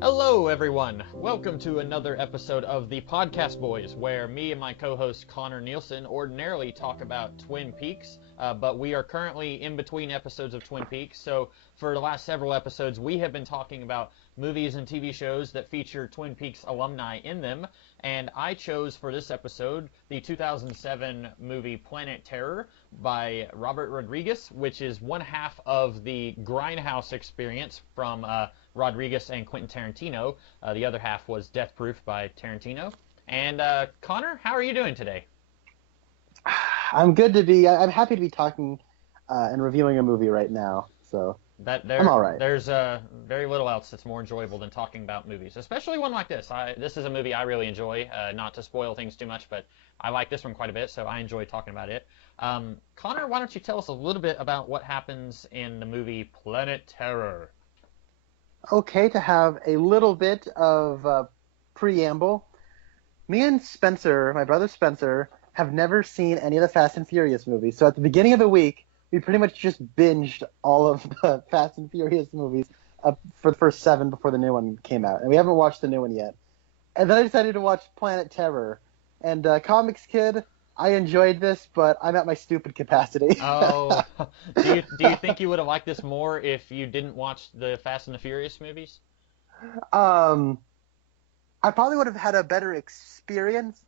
Hello, everyone. Welcome to another episode of the Podcast Boys, where me and my co-host Connor Nielsen ordinarily talk about Twin Peaks, but we are currently in between episodes of Twin Peaks, so for the last several episodes we have been talking about movies and TV shows that feature Twin Peaks alumni in them, and I chose for this episode the 2007 movie Planet Terror by Robert Rodriguez, which is one half of the Grindhouse experience from Rodriguez and Quentin Tarantino. The other half was Death Proof by Tarantino. And Connor, how are you doing today? I'm happy to be talking and reviewing a movie right now. So I'm all right. There's very little else that's more enjoyable than talking about movies, especially one like this. This is a movie I really enjoy. Not to spoil things too much, but I like this one quite a bit, so I enjoy talking about it. Connor, why don't you tell us a little bit about what happens in the movie Planet Terror? Okay, to have a little bit of preamble. Me and Spencer, my brother Spencer, have never seen any of the Fast and Furious movies. So at the beginning of the week, we pretty much just binged all of the Fast and Furious movies for the first 7 before the new one came out. And we haven't watched the new one yet. And then I decided to watch Planet Terror. And Comics Kid, I enjoyed this, but I'm at my stupid capacity. Oh, do you think you would have liked this more if you didn't watch the Fast and the Furious movies? I probably would have had a better experience.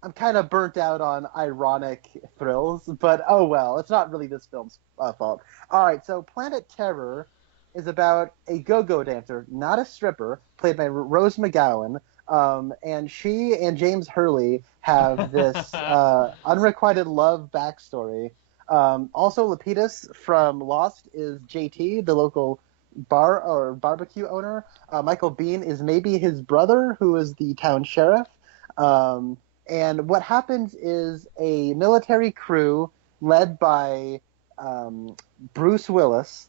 I'm kind of burnt out on ironic thrills, but oh well. It's not really this film's fault. All right, so Planet Terror is about a go-go dancer, not a stripper, played by Rose McGowan. And she and James Hurley have this unrequited love backstory. Also, Lapidus from Lost is JT, the local bar or barbecue owner. Michael Biehn is maybe his brother, who is the town sheriff. And what happens is a military crew led by Bruce Willis.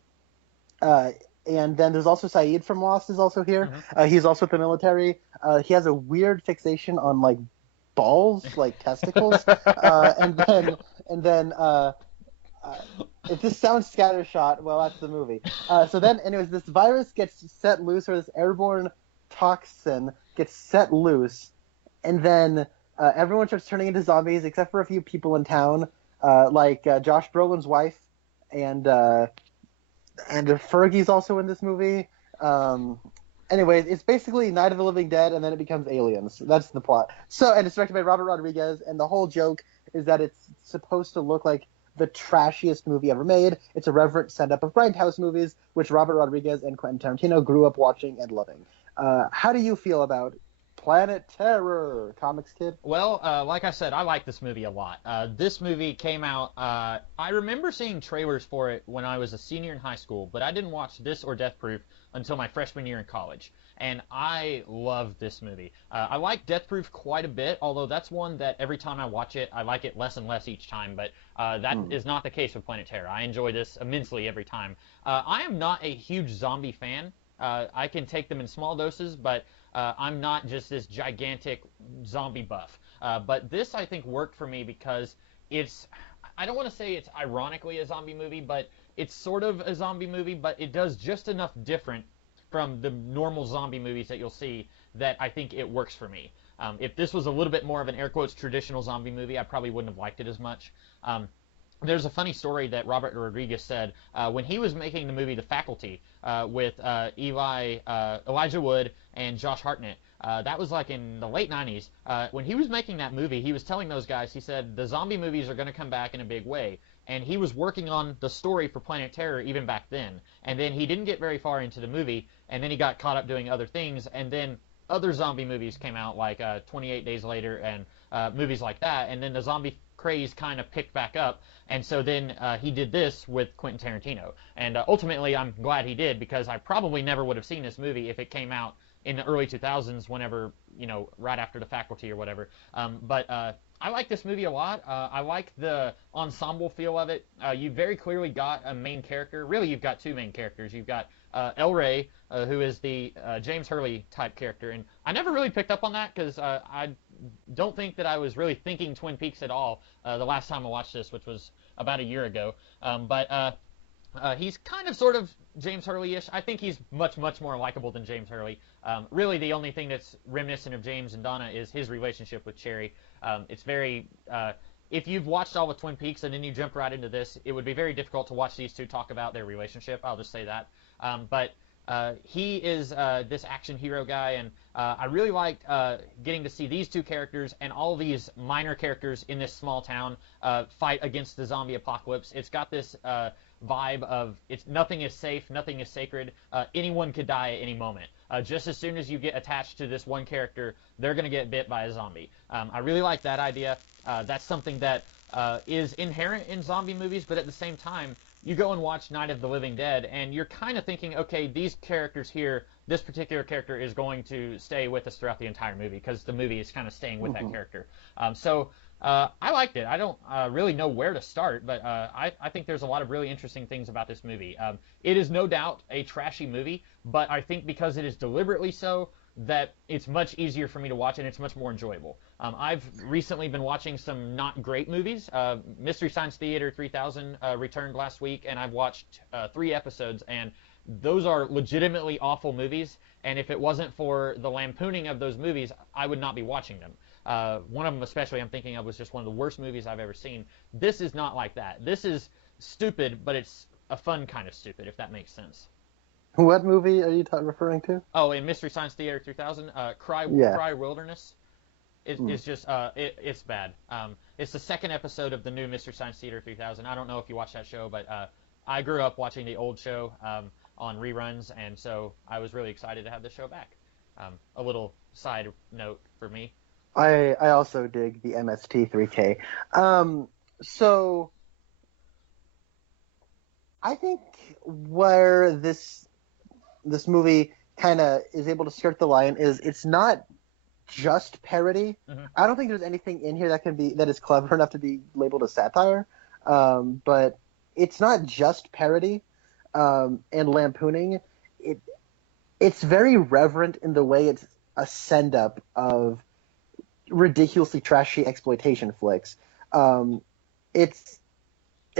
And then there's also Saeed from Lost is also here. Mm-hmm. He's also with the military. He has a weird fixation on balls, testicles. And then if this sounds scattershot, well, that's the movie. So then, anyways, this virus gets set loose, or this airborne toxin gets set loose, and then everyone starts turning into zombies except for a few people in town, Josh Brolin's wife and Fergie's also in this movie. Anyways, it's basically Night of the Living Dead, and then it becomes Aliens. That's the plot. So, and it's directed by Robert Rodriguez, and the whole joke is that it's supposed to look like the trashiest movie ever made. It's a reverent send-up of Grindhouse movies, which Robert Rodriguez and Quentin Tarantino grew up watching and loving. How do you feel about Planet Terror, Comics Kid? Well, like I said, I like this movie a lot. This movie came out, I remember seeing trailers for it when I was a senior in high school, but I didn't watch this or Death Proof until my freshman year in college. And I love this movie. I like Death Proof quite a bit, although that's one that every time I watch it, I like it less and less each time, but that is not the case with Planet Terror. I enjoy this immensely every time. I am not a huge zombie fan. I can take them in small doses, but I'm not just this gigantic zombie buff. But this, I think, worked for me because I don't want to say it's ironically a zombie movie, but it's sort of a zombie movie, but it does just enough different from the normal zombie movies that you'll see that I think it works for me. If this was a little bit more of an air quotes traditional zombie movie, I probably wouldn't have liked it as much. There's a funny story that Robert Rodriguez said when he was making the movie The Faculty with Elijah Wood and Josh Hartnett. That was in the late 90s. When he was making that movie, he was telling those guys, he said, the zombie movies are going to come back in a big way. And he was working on the story for Planet Terror even back then. And then he didn't get very far into the movie, and then he got caught up doing other things, and then other zombie movies came out, 28 Days Later and movies like that, and then the zombie craze kind of picked back up, and so then he did this with Quentin Tarantino. And ultimately, I'm glad he did, because I probably never would have seen this movie if it came out in the early 2000s, whenever, right after The Faculty or whatever. But I like this movie a lot. I like the ensemble feel of it. You very clearly got a main character. Really, you've got two main characters. You've got El Rey, who is the James Hurley type character. And I never really picked up on that because I don't think that I was really thinking Twin Peaks at all the last time I watched this, which was about a year ago. But He's kind of sort of James Hurley-ish. I think he's much, much more likable than James Hurley. Really, the only thing that's reminiscent of James and Donna is his relationship with Cherry. It's very... if you've watched all of Twin Peaks and then you jump right into this, it would be very difficult to watch these two talk about their relationship. I'll just say that. But he is this action hero guy, and I really liked getting to see these two characters and all these minor characters in this small town fight against the zombie apocalypse. It's got this vibe of nothing is safe, nothing is sacred. Anyone could die at any moment. Just as soon as you get attached to this one character, they're going to get bit by a zombie. I really like that idea. That's something that is inherent in zombie movies, but at the same time, you go and watch Night of the Living Dead, and you're kind of thinking, okay, these characters here, this particular character is going to stay with us throughout the entire movie, because the movie is kind of staying with that character. So I liked it. I don't really know where to start, but I think there's a lot of really interesting things about this movie. It is no doubt a trashy movie, but I think because it is deliberately so, that it's much easier for me to watch and it's much more enjoyable. I've recently been watching some not great movies. Mystery Science Theater 3000 returned last week, and I've watched 3 episodes, and those are legitimately awful movies, and if it wasn't for the lampooning of those movies, I would not be watching them. One of them especially I'm thinking of was just one of the worst movies I've ever seen. This is not like that. This is stupid, but it's a fun kind of stupid, if that makes sense. What movie are you referring to? Oh, in Mystery Science Theater 3000, Cry Wilderness. It's just it's bad. It's the second episode of the new Mystery Science Theater 3000. I don't know if you watch that show, but I grew up watching the old show on reruns, and so I was really excited to have the show back. A little side note for me. I also dig the MST 3K. So I think where this movie kind of is able to skirt the line is it's not just parody. Mm-hmm. I don't think there's anything in here that is clever enough to be labeled a satire. But it's not just parody and lampooning. It's very reverent in the way it's a send-up of ridiculously trashy exploitation flicks. It's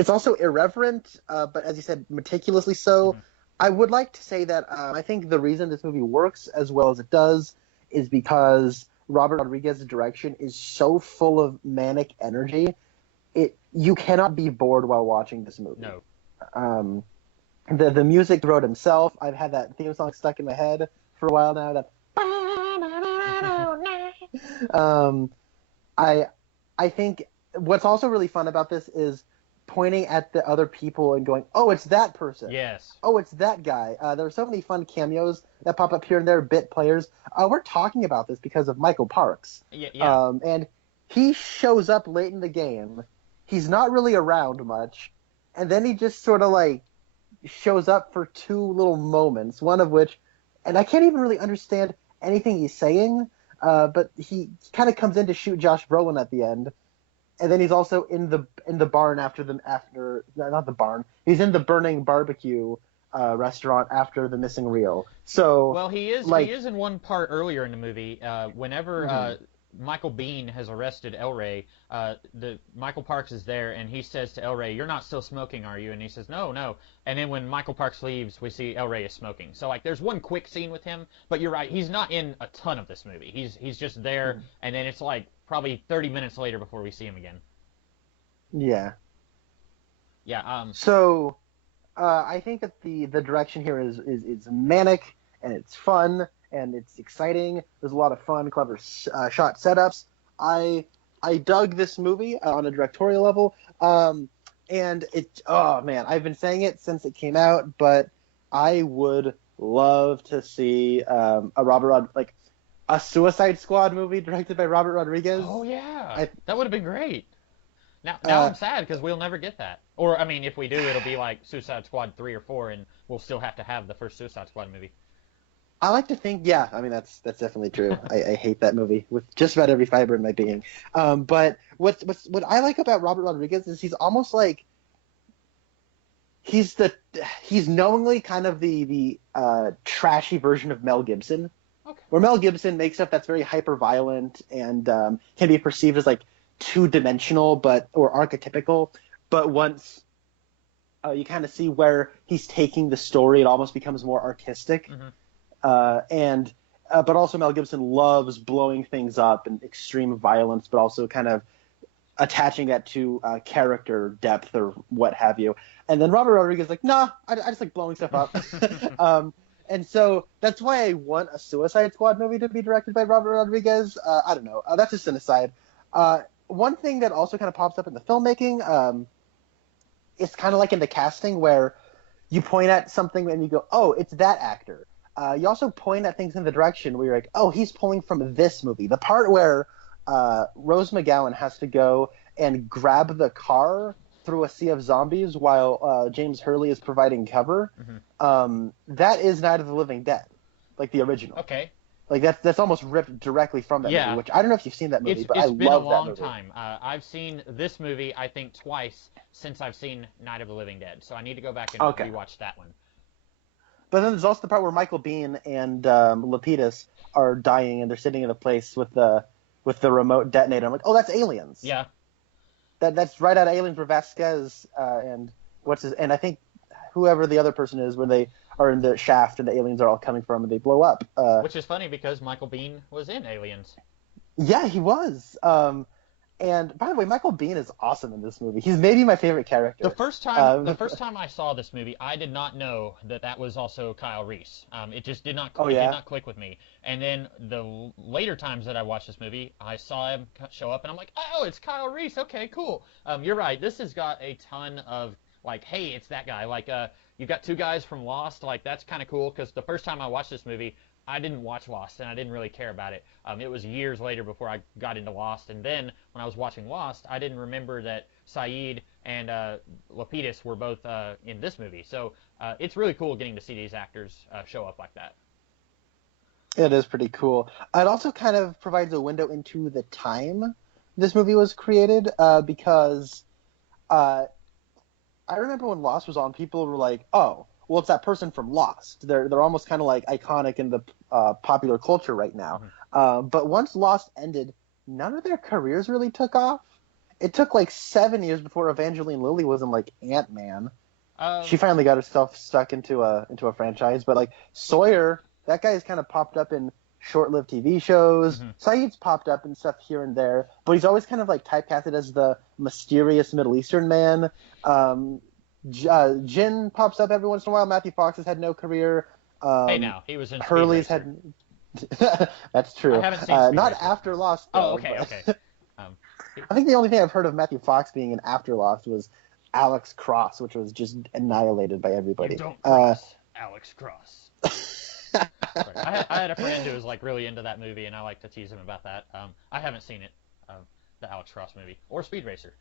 also irreverent, but as you said, meticulously so. Mm-hmm. I would like to say that I think the reason this movie works as well as it does is because Robert Rodriguez's direction is so full of manic energy. You cannot be bored while watching this movie. No. The music wrote himself. I've had that theme song stuck in my head for a while now. I think what's also really fun about this is pointing at the other people and going, oh, it's that person. Yes. Oh, it's that guy. There are so many fun cameos that pop up here and there, bit players. We're talking about this because of Michael Parks. Yeah. And he shows up late in the game. He's not really around much. And then he just sort of like shows up for 2 little moments, one of which, and I can't even really understand anything he's saying, but he kind of comes in to shoot Josh Brolin at the end. And then he's also in the barn not the barn. He's in the burning barbecue restaurant after the missing reel. So well, he is in one part earlier in the movie. Whenever Michael Biehn has arrested El Rey, Michael Parks is there, and he says to El Rey, "You're not still smoking, are you?" And he says, "No, no." And then when Michael Parks leaves, we see El Rey is smoking. So like, there's one quick scene with him, but you're right, he's not in a ton of this movie. He's just there, and then it's like probably 30 minutes later before we see him again. Yeah. Yeah. So, I think that the direction here is manic, and it's fun, and it's exciting. There's a lot of fun, clever shot setups. I dug this movie on a directorial level, and oh man, I've been saying it since it came out, but I would love to see a Suicide Squad movie directed by Robert Rodriguez. Oh yeah, that would have been great. Now I'm sad because we'll never get that. Or I mean, if we do, it'll be like Suicide Squad 3 or 4, and we'll still have to have the first Suicide Squad movie. I like to think, yeah. I mean, that's definitely true. I hate that movie with just about every fiber in my being. But what I like about Robert Rodriguez is he's almost like he's knowingly kind of the trashy version of Mel Gibson. Okay. Where Mel Gibson makes stuff that's very hyper violent and can be perceived as like two-dimensional or archetypical, but once You kind of see where he's taking the story. It almost becomes more artistic. And but also Mel Gibson loves blowing things up and extreme violence, but also kind of attaching that to character depth or what have you. And then Robert Rodriguez is like, nah, I just like blowing stuff up. And so that's why I want a Suicide Squad movie to be directed by Robert Rodriguez. I don't know. That's just an aside. One thing that also kind of pops up in the filmmaking, it's kind of like in the casting where you point at something and you go, oh, it's that actor. You also point at things in the direction where you're like, oh, he's pulling from this movie. The part where Rose McGowan has to go and grab the car through a sea of zombies while James Hurley is providing cover, that is Night of the Living Dead, like the original. Okay. Like that's almost ripped directly from that movie, which I don't know if you've seen that movie, but I love that movie. It's been a long time. I've seen this movie, I think, twice since I've seen Night of the Living Dead, so I need to go back and rewatch that one. But then there's also the part where Michael Biehn and Lapidus are dying, and they're sitting in a place with the remote detonator. I'm like, oh, that's Aliens. Yeah. That's right out of Aliens, where Vasquez and I think whoever the other person is, when they are in the shaft and the aliens are all coming from and they blow up. Which is funny because Michael Biehn was in Aliens. Yeah, he was. And by the way, Michael Biehn is awesome in this movie. He's maybe my favorite character. The first time I saw this movie, I did not know that was also Kyle Reese. It just did not did not click with me. And then the later times that I watched this movie, I saw him show up, and I'm like, oh, it's Kyle Reese. Okay, cool. You're right. This has got a ton of like, hey, it's that guy. Like, you've got two guys from Lost. Like, that's kind of cool because the first time I watched this movie, I didn't watch Lost, and I didn't really care about it. It was years later before I got into Lost, and then when I was watching Lost, I didn't remember that Saeed and Lapidus were both in this movie. So it's really cool getting to see these actors show up like that. It is pretty cool. It also kind of provides a window into the time this movie was created, because I remember when Lost was on, people were like, oh, well, it's that person from Lost. They're almost kind of like iconic in the popular culture right now. But once Lost ended, none of their careers really took off. It took like 7 years before Evangeline Lilly was in like Ant-Man. She finally got herself stuck into a franchise. But like Sawyer, that guy's kind of popped up in short-lived TV shows. Saeed's popped up and stuff here and there, but he's always kind of like typecasted as the mysterious Middle Eastern man. Jin pops up every once in a while. Matthew Fox has had no career. Hey, now he was in Hurley's Speed Racer. had. That's true. I haven't seen Speed not Racer. after Lost. Though, okay. I think the only thing I've heard of Matthew Fox being in After Lost was Alex Cross, which was just annihilated by everybody. You don't cross Alex Cross. Sorry. I had a friend who was like really into that movie, and I like to tease him about that. I haven't seen it, the Alex Cross movie or Speed Racer.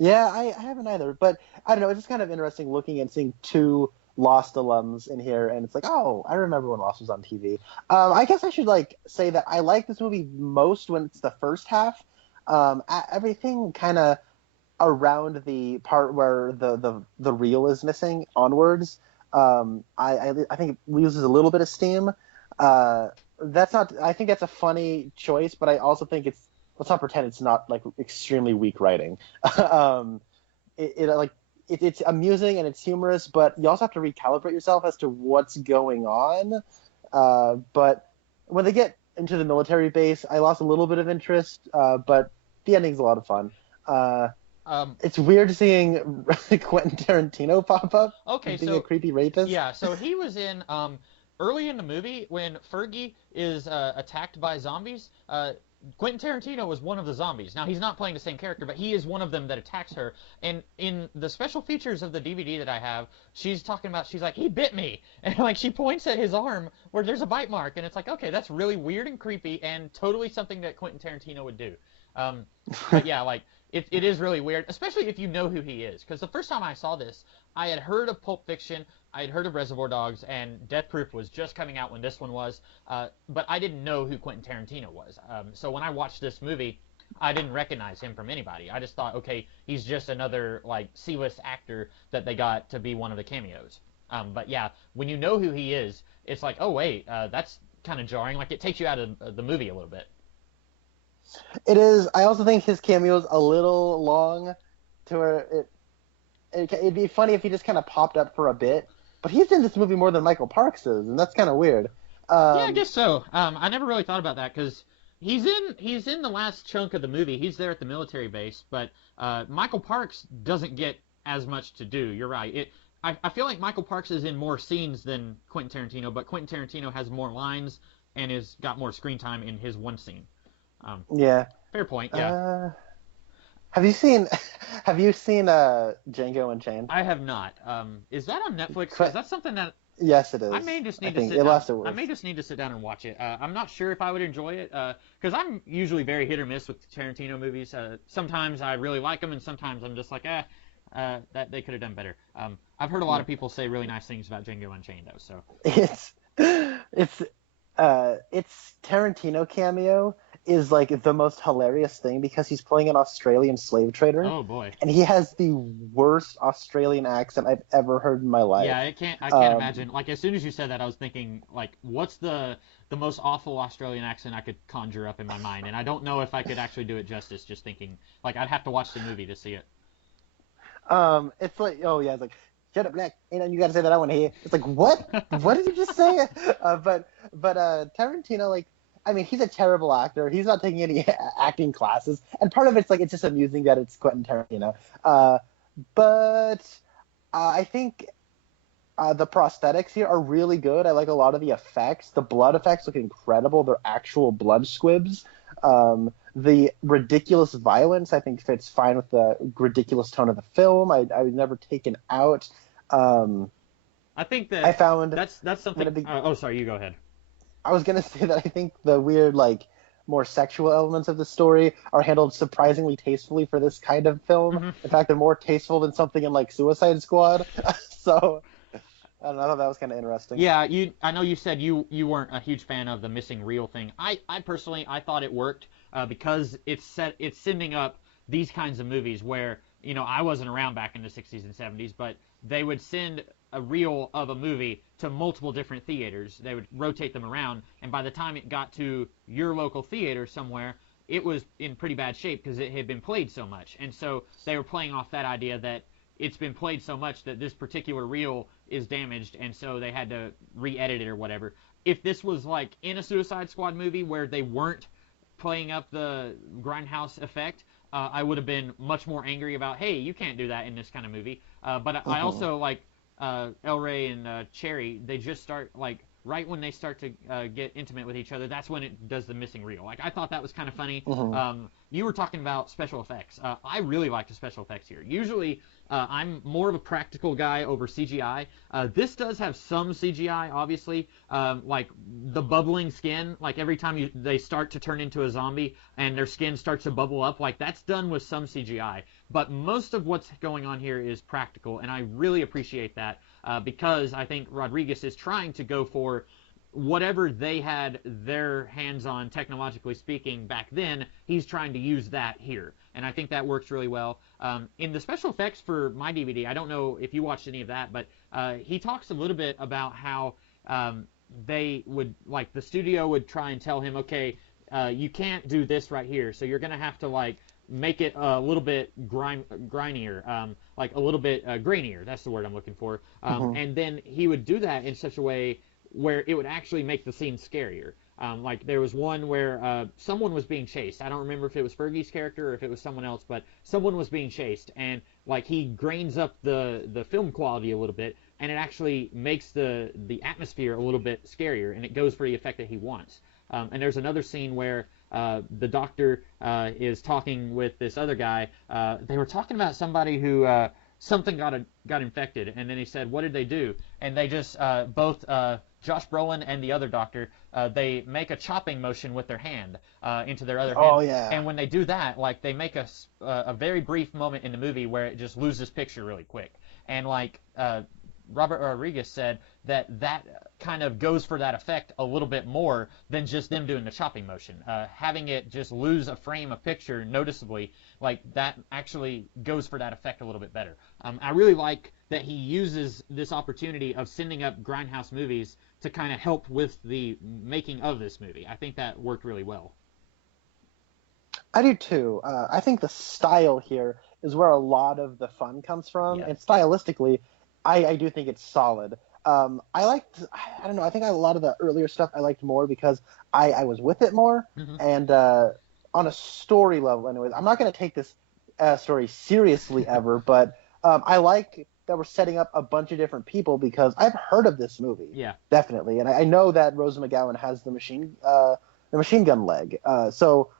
Yeah, I haven't either, but I don't know. It's just kind of interesting looking and seeing two Lost alums in here, and it's like, oh, I remember when Lost was on TV. I guess I should like say that I like this movie most when it's the first half. Everything kind of around the part where the reel is missing onwards, I think it loses a little bit of steam. That's not. I think that's a funny choice, but I also think it's. Let's not pretend it's not like extremely weak writing. It's amusing and it's humorous, but you also have to recalibrate yourself as to what's going on. But when they get into the military base, I lost a little bit of interest, but the ending's a lot of fun. It's weird seeing Quentin Tarantino pop up. Being a creepy rapist. Yeah, so he was in early in the movie when Fergie is attacked by zombies. Quentin Tarantino was one of the zombies. Now, he's not playing the same character, but he is one of them that attacks her. And in the special features of the DVD that I have, she's like, he bit me. And, like, she points at his arm where there's a bite mark. And it's like, okay, that's really weird and creepy and totally something that Quentin Tarantino would do. But, yeah, like, it is really weird, especially if you know who he is. Because the first time I saw this, I had heard of Pulp Fiction, I had heard of Reservoir Dogs, and Death Proof was just coming out when this one was, but I didn't know who Quentin Tarantino was. So when I watched this movie, I didn't recognize him from anybody. I just thought, okay, he's just another like C-list actor that they got to be one of the cameos. But yeah, when you know who he is, it's like, oh wait, that's kind of jarring. Like it takes you out of the movie a little bit. It is. I also think his cameo is a little long to where it'd be funny if he just kind of popped up for a bit. But he's in this movie more than Michael Parks is, and that's kind of weird. Yeah, I guess so. I never really thought about that because he's in the last chunk of the movie. He's there at the military base, but Michael Parks doesn't get as much to do. You're right. I feel like Michael Parks is in more scenes than Quentin Tarantino, but Quentin Tarantino has more lines and has got more screen time in his one scene. Yeah. Fair point. Yeah. Have you seen Django Unchained? I have not. Is that on Netflix? Is that something that Yes, it is. I may just need to sit down. I may just need to sit down and watch it. I'm not sure if I would enjoy it because I'm usually very hit or miss with Tarantino movies. Sometimes I really like them, and sometimes I'm just like, that they could have done better. I've heard a lot of people say really nice things about Django Unchained, though. So it's Tarantino cameo is like the most hilarious thing because he's playing an Australian slave trader. Oh boy! And he has the worst Australian accent I've ever heard in my life. Yeah, I can't imagine. Like as soon as you said that, I was thinking like, what's the most awful Australian accent I could conjure up in my mind? And I don't know if I could actually do it justice. Just thinking, like I'd have to watch the movie to see it. It's like, oh yeah, it's like, shut up, black, and you gotta say that I want to hear. It's like, what? What did you just say? But Tarantino, like, I mean, he's a terrible actor. He's not taking any acting classes, and part of it's like it's just amusing that it's Quentin Tarantino. But I think the prosthetics here are really good. I like a lot of the effects. The blood effects look incredible. They're actual blood squibs. The ridiculous violence, I think, fits fine with the ridiculous tone of the film. I was never taken out. I think that I found that's something. Oh, sorry, you go ahead. I was gonna say that I think the weird, like, more sexual elements of the story are handled surprisingly tastefully for this kind of film. Mm-hmm. In fact, they're more tasteful than something in like Suicide Squad. So I don't know. I thought that was kind of interesting. Yeah, I know you said you weren't a huge fan of the missing reel thing. I personally thought it worked because it's sending up these kinds of movies where, you know, I wasn't around back in the 60s and 70s, but they would send a reel of a movie to multiple different theaters. They would rotate them around, and by the time it got to your local theater somewhere, it was in pretty bad shape because it had been played so much. And so they were playing off that idea that it's been played so much that this particular reel is damaged, and so they had to re-edit it or whatever. If this was like in a Suicide Squad movie where they weren't playing up the grindhouse effect, I would have been much more angry about, hey, you can't do that in this kind of movie. But I also like El Rey and Cherry. They just start, like, right when they start to get intimate with each other, that's when it does the missing reel. Like, I thought that was kind of funny. You were talking about special effects. I really like the special effects here. Usually, I'm more of a practical guy over CGI. This does have some CGI, obviously, like the bubbling skin. Like every time they start to turn into a zombie and their skin starts to bubble up, like that's done with some CGI. But most of what's going on here is practical, and I really appreciate that because I think Rodriguez is trying to go for whatever they had their hands on, technologically speaking, back then. He's trying to use that here, and I think that works really well. In the special effects for my DVD, I don't know if you watched any of that, but he talks a little bit about how they would, like, the studio would try and tell him, okay, you can't do this right here, so you're going to have to, like, make it a little bit grinier, like a little bit grainier. That's the word I'm looking for. And then he would do that in such a way where it would actually make the scene scarier. Like there was one where someone was being chased. I don't remember if it was Fergie's character or if it was someone else, but someone was being chased, and like he grains up the film quality a little bit, and it actually makes the atmosphere a little bit scarier, and it goes for the effect that he wants. And there's another scene where the doctor is talking with this other guy. They were talking about somebody who something got infected, and then he said, "What did they do?" And they just both Josh Brolin and the other doctor, they make a chopping motion with their hand into their other hand. Oh yeah. And when they do that, like they make a very brief moment in the movie where it just loses picture really quick. And like Robert Rodriguez said that kind of goes for that effect a little bit more than just them doing the chopping motion. Having it just lose a frame of picture noticeably, like that actually goes for that effect a little bit better. I really like that he uses this opportunity of sending up grindhouse movies to kind of help with the making of this movie. I think that worked really well. I do too. I think the style here is where a lot of the fun comes from, Yeah. and stylistically, I do think it's solid. I don't know, I think a lot of the earlier stuff I liked more because I was with it more, Mm-hmm. and on a story level, anyways, I'm not going to take this story seriously ever, but I like that we're setting up a bunch of different people because I've heard of this movie, Yeah. definitely, and I know that Rose McGowan has the machine gun leg, so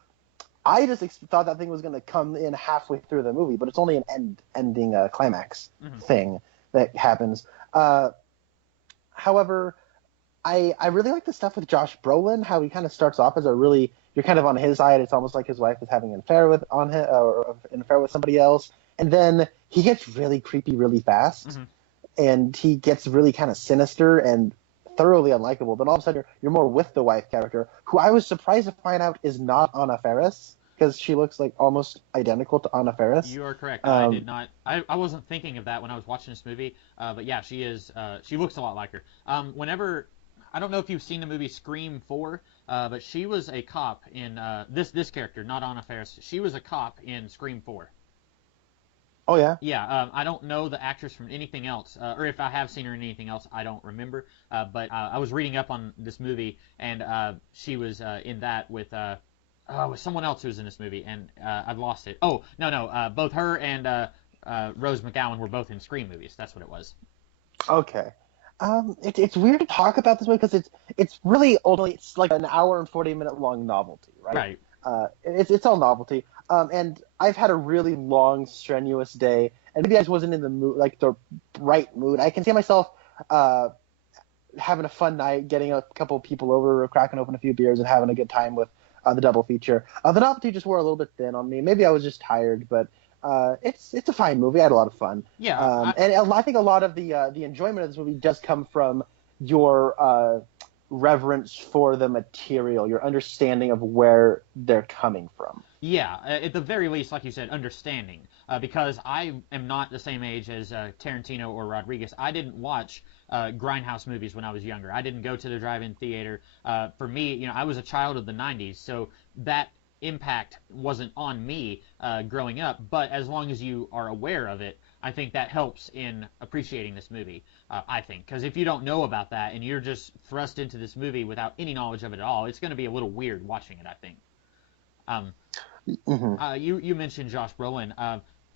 I just thought that thing was going to come in halfway through the movie, but it's only an ending climax thing that happens. However, I really like the stuff with Josh Brolin, how he kind of starts off as you're kind of on his side. It's almost like his wife is having an affair with somebody else, and then he gets really creepy really fast, and he gets really kind of sinister and thoroughly unlikable. Then all of a sudden you're more with the wife character, who I was surprised to find out is not Anna Faris, because she looks like almost identical to Anna Faris. You are correct. I did not. I wasn't thinking of that when I was watching this movie. But yeah, she is. She looks a lot like her. Whenever I don't know if you've seen the movie Scream 4, but she was a cop in this character, not Anna Faris. She was a cop in Scream 4. Oh yeah. Yeah. I don't know the actress from anything else, or if I have seen her in anything else, I don't remember. But I was reading up on this movie, and she was in that with. With someone else who was in this movie, and I've lost it. Oh, no. Both her and Rose McGowan were both in Scream movies. That's what it was. Okay. It's weird to talk about this movie because it's really only it's like an hour and 40-minute long novelty, right? Right. It's all novelty. And I've had a really long, strenuous day, and maybe I just wasn't in the mood, like the right mood. I can see myself having a fun night, getting a couple of people over, cracking open a few beers, and having a good time with the double feature. The novelty just wore a little bit thin on me. Maybe I was just tired, but it's a fine movie. I had a lot of fun. Yeah. And I think a lot of the enjoyment of this movie does come from your reverence for the material, your understanding of where they're coming from. Yeah, at the very least, like you said, understanding. Because I am not the same age as Tarantino or Rodriguez. I didn't watch grindhouse movies when I was younger. I didn't go to the drive-in theater. For me, I was a child of the 90s, so that impact wasn't on me growing up. But as long as you are aware of it, I think that helps in appreciating this movie, I think. Because if you don't know about that and you're just thrust into this movie without any knowledge of it at all, it's going to be a little weird watching it, I think. You mentioned Josh Brolin.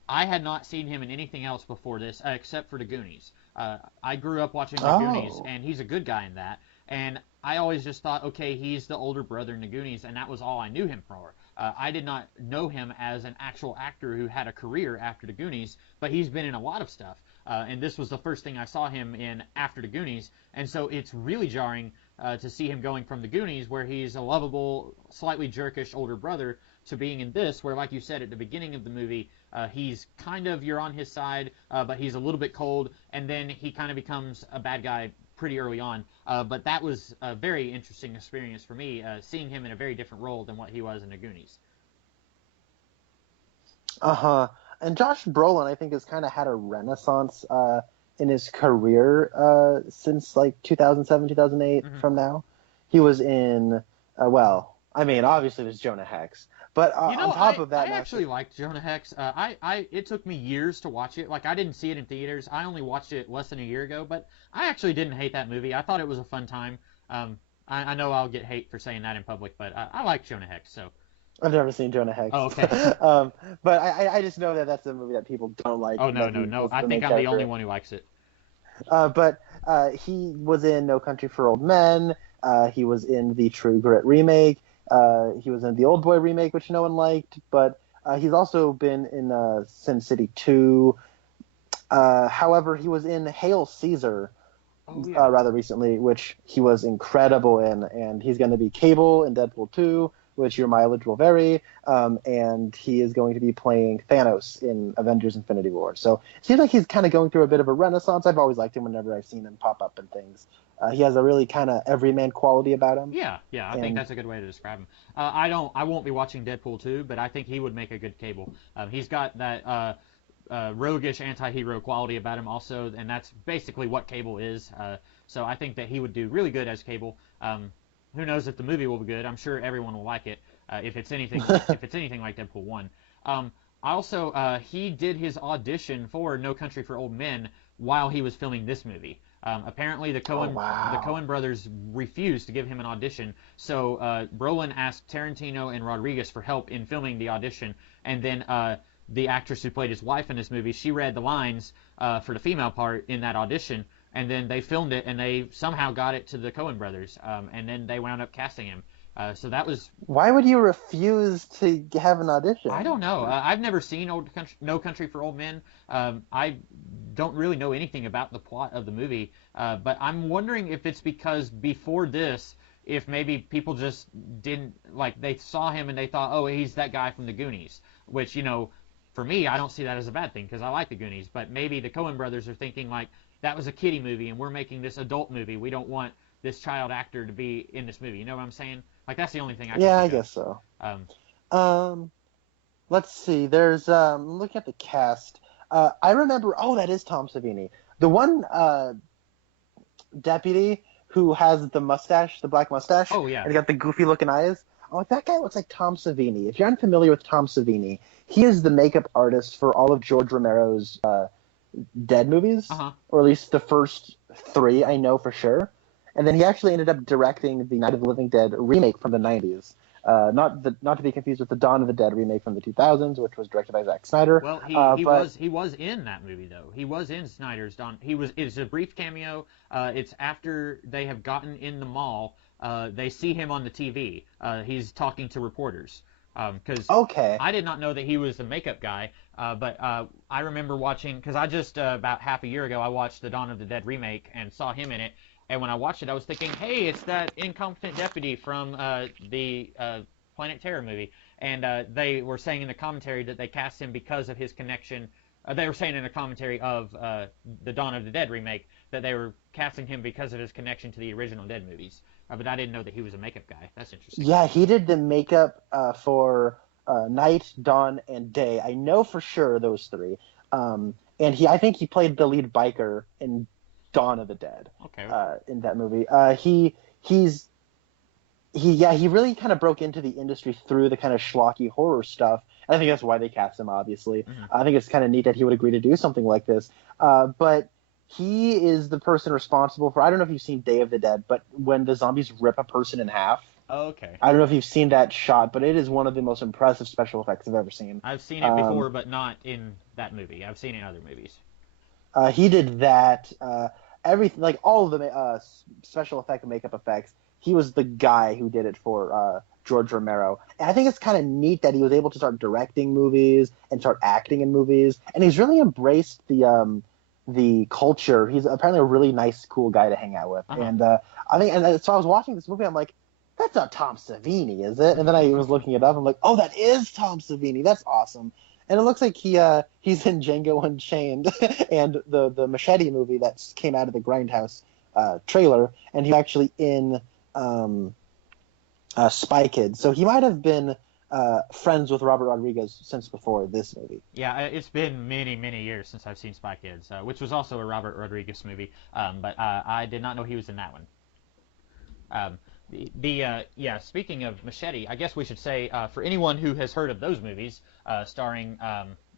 I had not seen him in anything else before this except for The Goonies. I grew up watching The Goonies, and he's a good guy in that. And I always just thought, okay, he's the older brother in The Goonies, and that was all I knew him for. I did not know him as an actual actor who had a career after The Goonies, but he's been in a lot of stuff. And this was the first thing I saw him in after The Goonies, and so it's really jarring to see him going from The Goonies, where he's a lovable, slightly jerkish older brother, to being in this, where, like you said at the beginning of the movie, he's kind of, you're on his side, but he's a little bit cold, and then he kind of becomes a bad guy pretty early on. But that was a very interesting experience for me, seeing him in a very different role than what he was in The Goonies. And Josh Brolin, I think, has kind of had a renaissance in his career since like 2007, 2008 from now. He was in, obviously there's Jonah Hex. But on top of that... I actually liked Jonah Hex. It took me years to watch it. Like, I didn't see it in theaters. I only watched it less than a year ago, but I actually didn't hate that movie. I thought it was a fun time. I know I'll get hate for saying that in public, but I like Jonah Hex, so... I've never seen Jonah Hex. Oh, okay. But I just know that that's a movie that people don't like. Oh, no. I think I'm the only one who likes it. But he was in No Country for Old Men. He was in the True Grit remake. He was in the Old Boy remake, which no one liked. But he's also been in Sin City 2. However, he was in Hail Caesar rather recently, which he was incredible in. And he's going to be Cable in Deadpool 2, which your mileage will vary, and he is going to be playing Thanos in Avengers Infinity War. So it seems like he's kind of going through a bit of a renaissance. I've always liked him whenever I've seen him pop up in things. He has a really kind of everyman quality about him. Yeah, I think that's a good way to describe him. I won't be watching Deadpool 2, but I think he would make a good Cable. He's got that roguish anti-hero quality about him also, and that's basically what Cable is. So I think that he would do really good as Cable. Who knows if the movie will be good? I'm sure everyone will like it. if it's anything like Deadpool 1. Also, he did his audition for No Country for Old Men while he was filming this movie. Apparently, the Coen brothers refused to give him an audition, so Brolin asked Tarantino and Rodriguez for help in filming the audition, and then the actress who played his wife in this movie, she read the lines for the female part in that audition, and then they filmed it, and they somehow got it to the Coen brothers, and then they wound up casting him. So that was... Why would you refuse to have an audition? I don't know. I've never seen No Country for Old Men. I don't really know anything about the plot of the movie, but I'm wondering if it's because before this, if maybe people just didn't, like, they saw him and they thought, oh, he's that guy from the Goonies, which, you know, for me, I don't see that as a bad thing because I like the Goonies, but maybe the Coen brothers are thinking, like, that was a kiddie movie and we're making this adult movie. We don't want this child actor to be in this movie. You know what I'm saying? Like, that's the only thing I can think I of. guess so. Let's see. There's looking at the cast. I remember. Oh, that is Tom Savini. The one deputy who has the mustache, the black mustache. Oh yeah. And he got the goofy looking eyes. Oh, that guy looks like Tom Savini. If you're unfamiliar with Tom Savini, he is the makeup artist for all of George Romero's Dead movies, or at least the first 3, I know for sure. And then he actually ended up directing the Night of the Living Dead remake from the 90s. Not to be confused with the Dawn of the Dead remake from the 2000s, which was directed by Zack Snyder. Well, he was in that movie though. He was in Snyder's Dawn. It's a brief cameo. It's after they have gotten in the mall. They see him on the TV. He's talking to reporters. Because I did not know that he was the makeup guy. But I remember watching, because I just about half a year ago I watched the Dawn of the Dead remake and saw him in it. And when I watched it, I was thinking, hey, it's that incompetent deputy from the Planet Terror movie. And they were saying in the commentary that they cast him because of his connection. They were saying in a commentary of the Dawn of the Dead remake that they were casting him because of his connection to the original Dead movies. But I didn't know that he was a makeup guy. That's interesting. Yeah, he did the makeup for Night, Dawn, and Day. I know for sure those 3. And I think he played the lead biker in Dawn of the Dead. Okay. In that movie, he really kind of broke into the industry through the kind of schlocky horror stuff. And I think that's why they cast him. Obviously, I think it's kind of neat that he would agree to do something like this. But he is the person responsible for. I don't know if you've seen Day of the Dead, but when the zombies rip a person in half. Oh, okay. I don't know if you've seen that shot, but it is one of the most impressive special effects I've ever seen. I've seen it before, but not in that movie. I've seen it in other movies. He did that. Everything, like all of the special effect and makeup effects, he was the guy who did it for George Romero. And I think it's kind of neat that he was able to start directing movies and start acting in movies, and he's really embraced the culture. He's apparently a really nice, cool guy to hang out with. And I think, and so I was watching this movie, I'm like, that's not Tom Savini, is it? And then I was looking it up, I'm like, oh, that is Tom Savini. That's awesome. And it looks like he's in Django Unchained and the Machete movie that came out of the Grindhouse trailer, and he's actually in Spy Kids. So he might have been friends with Robert Rodriguez since before this movie. Yeah, it's been many, many years since I've seen Spy Kids, which was also a Robert Rodriguez movie, but I did not know he was in that one. Speaking of Machete, I guess we should say, for anyone who has heard of those movies, starring,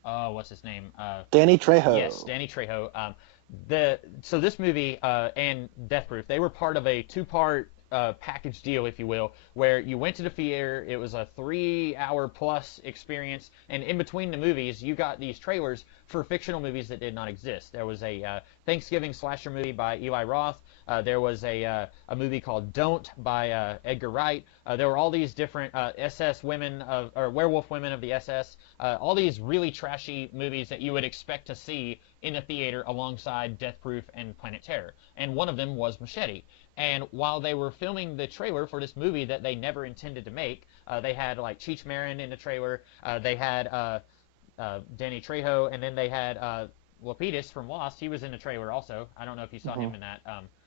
what's his name? Danny Trejo. Yes, Danny Trejo. So this movie and Death Proof, they were part of a 2-part package deal, if you will, where you went to the theater. It was a 3-hour plus experience, and in between the movies, you got these trailers for fictional movies that did not exist. There was a Thanksgiving slasher movie by Eli Roth. There was a movie called Don't by Edgar Wright. There were all these different SS women or werewolf women of the SS. All these really trashy movies that you would expect to see in a theater alongside Death Proof and Planet Terror. And one of them was Machete. And while they were filming the trailer for this movie that they never intended to make, they had like Cheech Marin in the trailer. They had Danny Trejo, and then they had Lapidus from Lost. He was in the trailer also. I don't know if you saw him in that.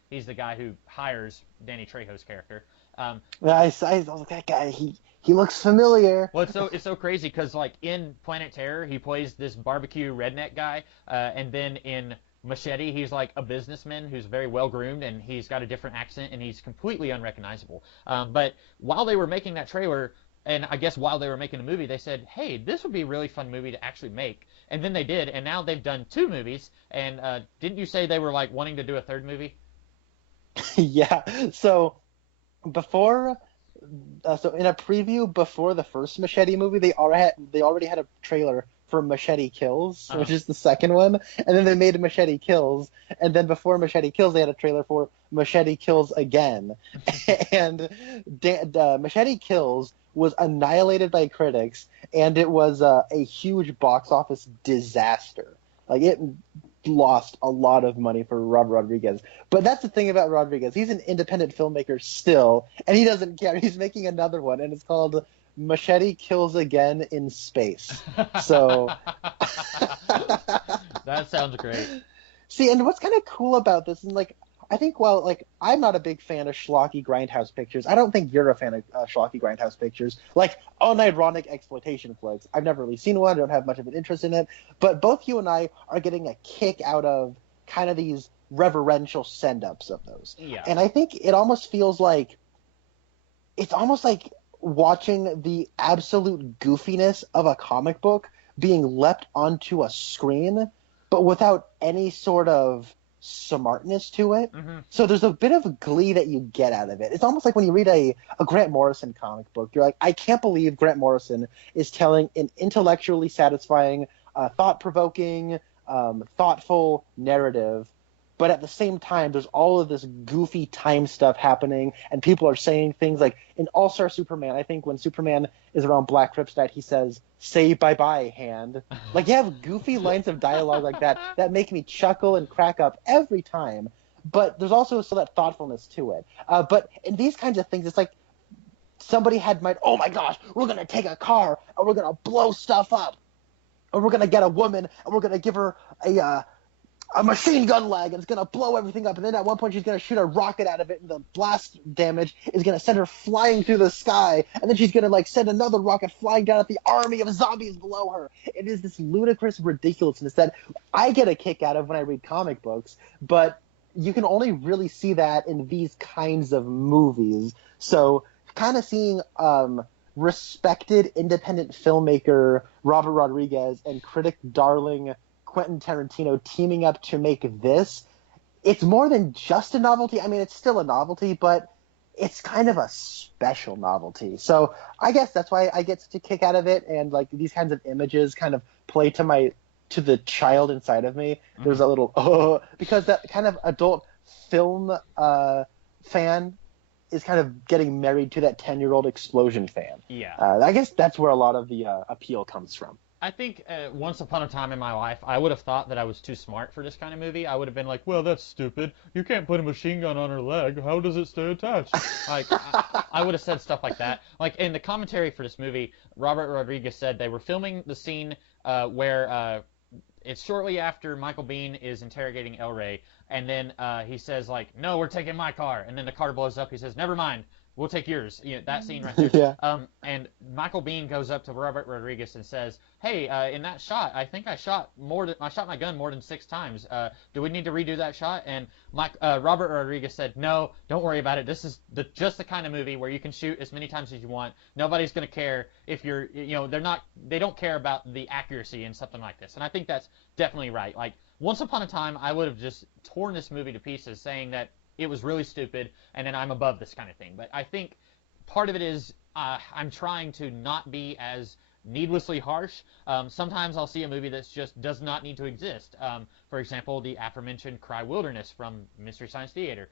He's the guy who hires Danny Trejo's character. I was like, that guy, he looks familiar. Well, it's so crazy because like in Planet Terror, he plays this barbecue redneck guy, and then in Machete, he's like a businessman who's very well groomed, and he's got a different accent, and he's completely unrecognizable. But while they were making that trailer, And I guess while they were making the movie, they said, hey, this would be a really fun movie to actually make. And then they did, and now they've done 2 movies. And didn't you say they were like wanting to do a 3rd movie? Yeah. So before, so in a preview before the first Machete movie, they already had a trailer for Machete Kills, which is the second one, and then they made Machete Kills, and then before Machete Kills, they had a trailer for Machete Kills Again, and Machete Kills was annihilated by critics, and it was a huge box office disaster. Like, it lost a lot of money for Robert Rodriguez. But that's the thing about Rodriguez. He's an independent filmmaker still, and he doesn't care. He's making another one, and it's called Machete Kills Again in Space. So that sounds great. See, and what's kind of cool about this, and like, I think while like I'm not a big fan of schlocky grindhouse pictures, I don't think you're a fan of schlocky grindhouse pictures, like unironic exploitation flicks. I've never really seen one. I don't have much of an interest in it. But both you and I are getting a kick out of kind of these reverential send-ups of those. Yeah. And I think it almost feels like it's almost like watching the absolute goofiness of a comic book being leapt onto a screen, but without any sort of smartness to it. Mm-hmm. So there's a bit of glee that you get out of it. It's almost like when you read a Grant Morrison comic book, you're like, I can't believe Grant Morrison is telling an intellectually satisfying, thought-provoking, thoughtful narrative, but at the same time, there's all of this goofy time stuff happening, and people are saying things like, in All-Star Superman, I think when Superman is around Black Kryptonite, he says, say bye-bye, hand. Like, you have goofy lines of dialogue like that make me chuckle and crack up every time, but there's also still that thoughtfulness to it. But in these kinds of things, it's like somebody oh my gosh, we're going to take a car, and we're going to blow stuff up, and we're going to get a woman, and we're going to give her a machine gun leg, and it's going to blow everything up. And then at one point she's going to shoot a rocket out of it, and the blast damage is going to send her flying through the sky. And then she's going to like send another rocket flying down at the army of zombies below her. It is this ludicrous ridiculousness that I get a kick out of when I read comic books, but you can only really see that in these kinds of movies. So kind of seeing respected independent filmmaker Robert Rodriguez and critic darling Quentin Tarantino teaming up to make this, it's more than just a novelty. I mean, it's still a novelty, but it's kind of a special novelty. So I guess that's why I get such a kick out of it, and like these kinds of images kind of play to the child inside of me. Mm-hmm. There's a little because that kind of adult film fan is kind of getting married to that 10-year-old explosion fan. Yeah. I guess that's where a lot of the appeal comes from. I think once upon a time in my life, I would have thought that I was too smart for this kind of movie. I would have been like, well, that's stupid. You can't put a machine gun on her leg. How does it stay attached? Like, I would have said stuff like that. Like, in the commentary for this movie, Robert Rodriguez said they were filming the scene where it's shortly after Michael Biehn is interrogating El Rey, and then he says, like, no, we're taking my car. And then the car blows up. He says, never mind. We'll take yours. You know, that scene right there. Yeah. And Michael Biehn goes up to Robert Rodriguez and says, hey, in that shot, I think I shot my gun more than 6 times. Do we need to redo that shot? And Robert Rodriguez said, no, don't worry about it. This is just the kind of movie where you can shoot as many times as you want. Nobody's going to care if you're, they don't care about the accuracy in something like this. And I think that's definitely right. Like, once upon a time, I would have just torn this movie to pieces saying that it was really stupid, and then I'm above this kind of thing. But I think part of it is I'm trying to not be as needlessly harsh. Sometimes I'll see a movie that just does not need to exist. For example, the aforementioned Cry Wilderness from Mystery Science Theater.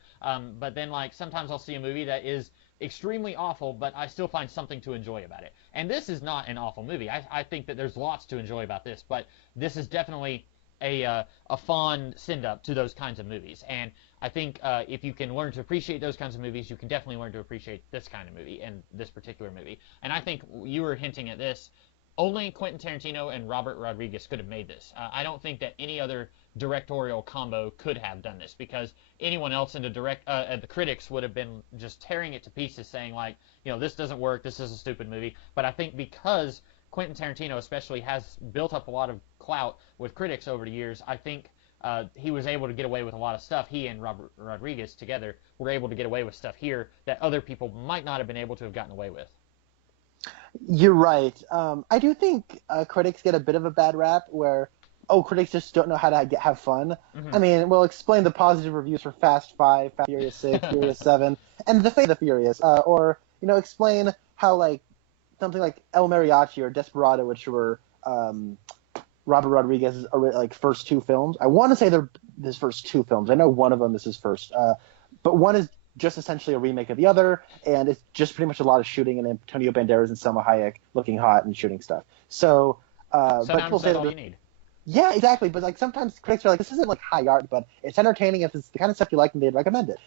But then, like, sometimes I'll see a movie that is extremely awful, but I still find something to enjoy about it. And this is not an awful movie. I think that there's lots to enjoy about this, but this is definitely a fond send-up to those kinds of movies. And I think if you can learn to appreciate those kinds of movies, you can definitely learn to appreciate this kind of movie and this particular movie. And I think you were hinting at this. Only Quentin Tarantino and Robert Rodriguez could have made this. I don't think that any other directorial combo could have done this, because anyone else in the critics would have been just tearing it to pieces, saying like, this doesn't work, this is a stupid movie. But I think because Quentin Tarantino especially has built up a lot of clout with critics over the years, I think he was able to get away with a lot of stuff. He and Robert Rodriguez together were able to get away with stuff here that other people might not have been able to have gotten away with. You're right. I do think critics get a bit of a bad rap where, critics just don't know how to have fun. Mm-hmm. I mean, we'll explain the positive reviews for Fast 5, Fast Furious 6, Furious 7, and The Fate of the Furious. Or, explain how, like, something like El Mariachi or Desperado, which were Robert Rodriguez's like first two films. I want to say they're his first two films. I know one of them is his first. But one is just essentially a remake of the other, and it's just pretty much a lot of shooting and Antonio Banderas and Selma Hayek looking hot and shooting stuff. So, but people say all you need. Yeah, exactly. But like sometimes critics are like, this isn't like high art, but it's entertaining. If it's the kind of stuff you like, and they'd recommend it.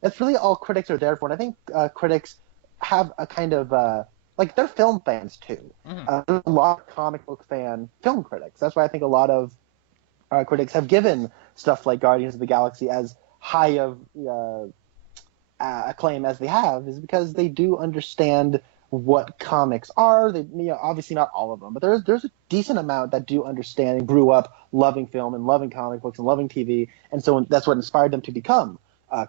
That's really all critics are there for. And I think critics have a kind of like they're film fans too. Mm-hmm. There's a lot of comic book fan film critics. That's why I think a lot of critics have given stuff like Guardians of the Galaxy as high of acclaim as they have, is because they do understand what comics are. They, obviously not all of them, but there's a decent amount that do understand and grew up loving film and loving comic books and loving TV, and so that's what inspired them to become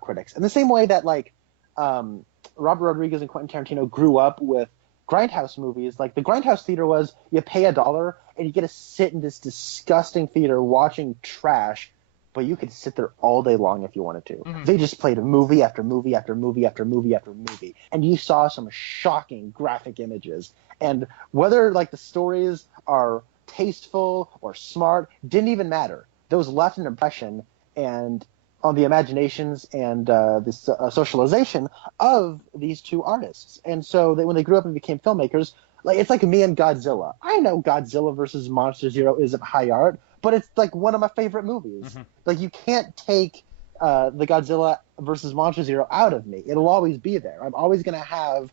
critics. In the same way that like Robert Rodriguez and Quentin Tarantino grew up with Grindhouse movies. Like the Grindhouse theater was, you pay $1 and you get to sit in this disgusting theater watching trash, but you could sit there all day long if you wanted to. Mm-hmm. They just played movie after movie after movie after movie after movie, and you saw some shocking graphic images. And whether like the stories are tasteful or smart didn't even matter. Those left an impression and on the imaginations and this socialization of these two artists. And so when they grew up and became filmmakers, like it's like me and Godzilla. I know Godzilla versus Monster Zero isn't high art, but it's like one of my favorite movies. Mm-hmm. Like you can't take the Godzilla versus Monster Zero out of me. It'll always be there. I'm always going to have,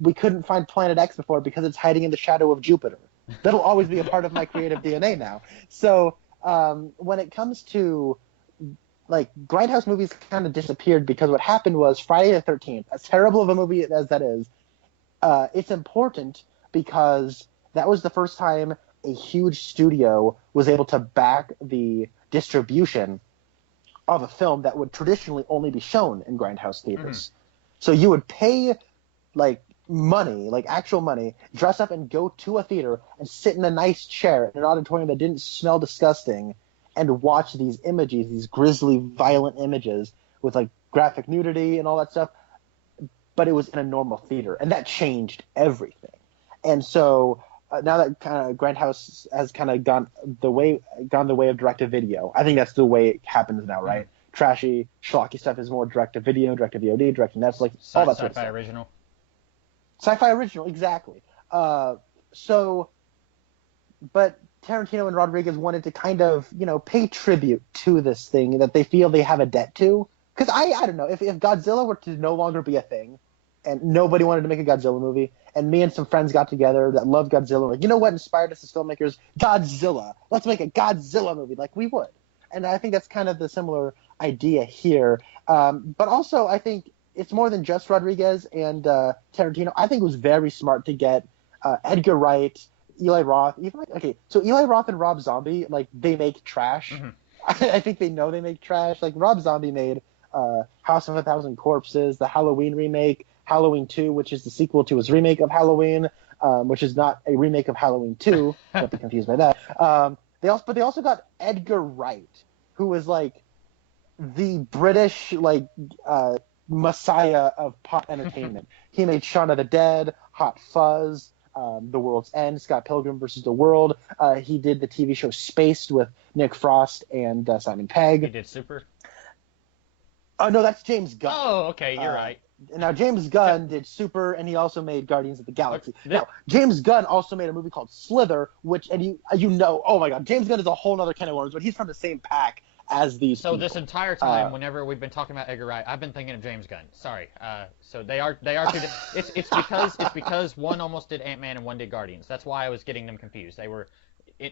we couldn't find Planet X before because it's hiding in the shadow of Jupiter. That'll always be a part of my creative DNA now. So when it comes to like Grindhouse movies kind of disappeared because what happened was Friday the 13th, as terrible of a movie as that is, it's important because that was the first time a huge studio was able to back the distribution of a film that would traditionally only be shown in Grindhouse theaters. Mm-hmm. So you would pay like money, like actual money, dress up and go to a theater and sit in a nice chair in an auditorium that didn't smell disgusting and watch these images, these grisly, violent images with like graphic nudity and all that stuff. But it was in a normal theater, and that changed everything. And so now that kind of Grindhouse has kind of gone the way of direct-to-video, I think that's the way it happens now, right? Mm-hmm. Trashy, schlocky stuff is more direct-to-video, direct-to-VOD, direct-to-Netflix, all that sort of stuff. Sci-fi original. Sci-fi original, exactly. But Tarantino and Rodriguez wanted to kind of, pay tribute to this thing that they feel they have a debt to. Because I don't know, if Godzilla were to no longer be a thing, and nobody wanted to make a Godzilla movie, and me and some friends got together that loved Godzilla, like, you know what inspired us as filmmakers? Godzilla. Let's make a Godzilla movie. Like, we would. And I think that's kind of the similar idea here. But also, I think it's more than just Rodriguez and Tarantino. I think it was very smart to get Edgar Wright, Eli Roth, so Eli Roth and Rob Zombie, like, they make trash. Mm-hmm. I think they know they make trash. Like, Rob Zombie made House of a Thousand Corpses, the Halloween remake, Halloween 2, which is the sequel to his remake of Halloween, which is not a remake of Halloween 2. Don't be confused by that. They also got Edgar Wright, who was like the British like messiah of pop entertainment. He made Shaun of the Dead, Hot Fuzz, The World's End, Scott Pilgrim versus the World. He did the TV show Spaced with Nick Frost and Simon Pegg. He did Super? Oh, no, that's James Gunn. Oh, okay, you're right. Now, James Gunn did Super, and he also made Guardians of the Galaxy. Now, James Gunn also made a movie called Slither, which, and oh my God, James Gunn is a whole other can of worms, but he's from the same pack as these people. This entire time, whenever we've been talking about Edgar Wright, I've been thinking of James Gunn. Sorry. So they are two. It's because one almost did Ant-Man and one did Guardians. That's why I was getting them confused. They were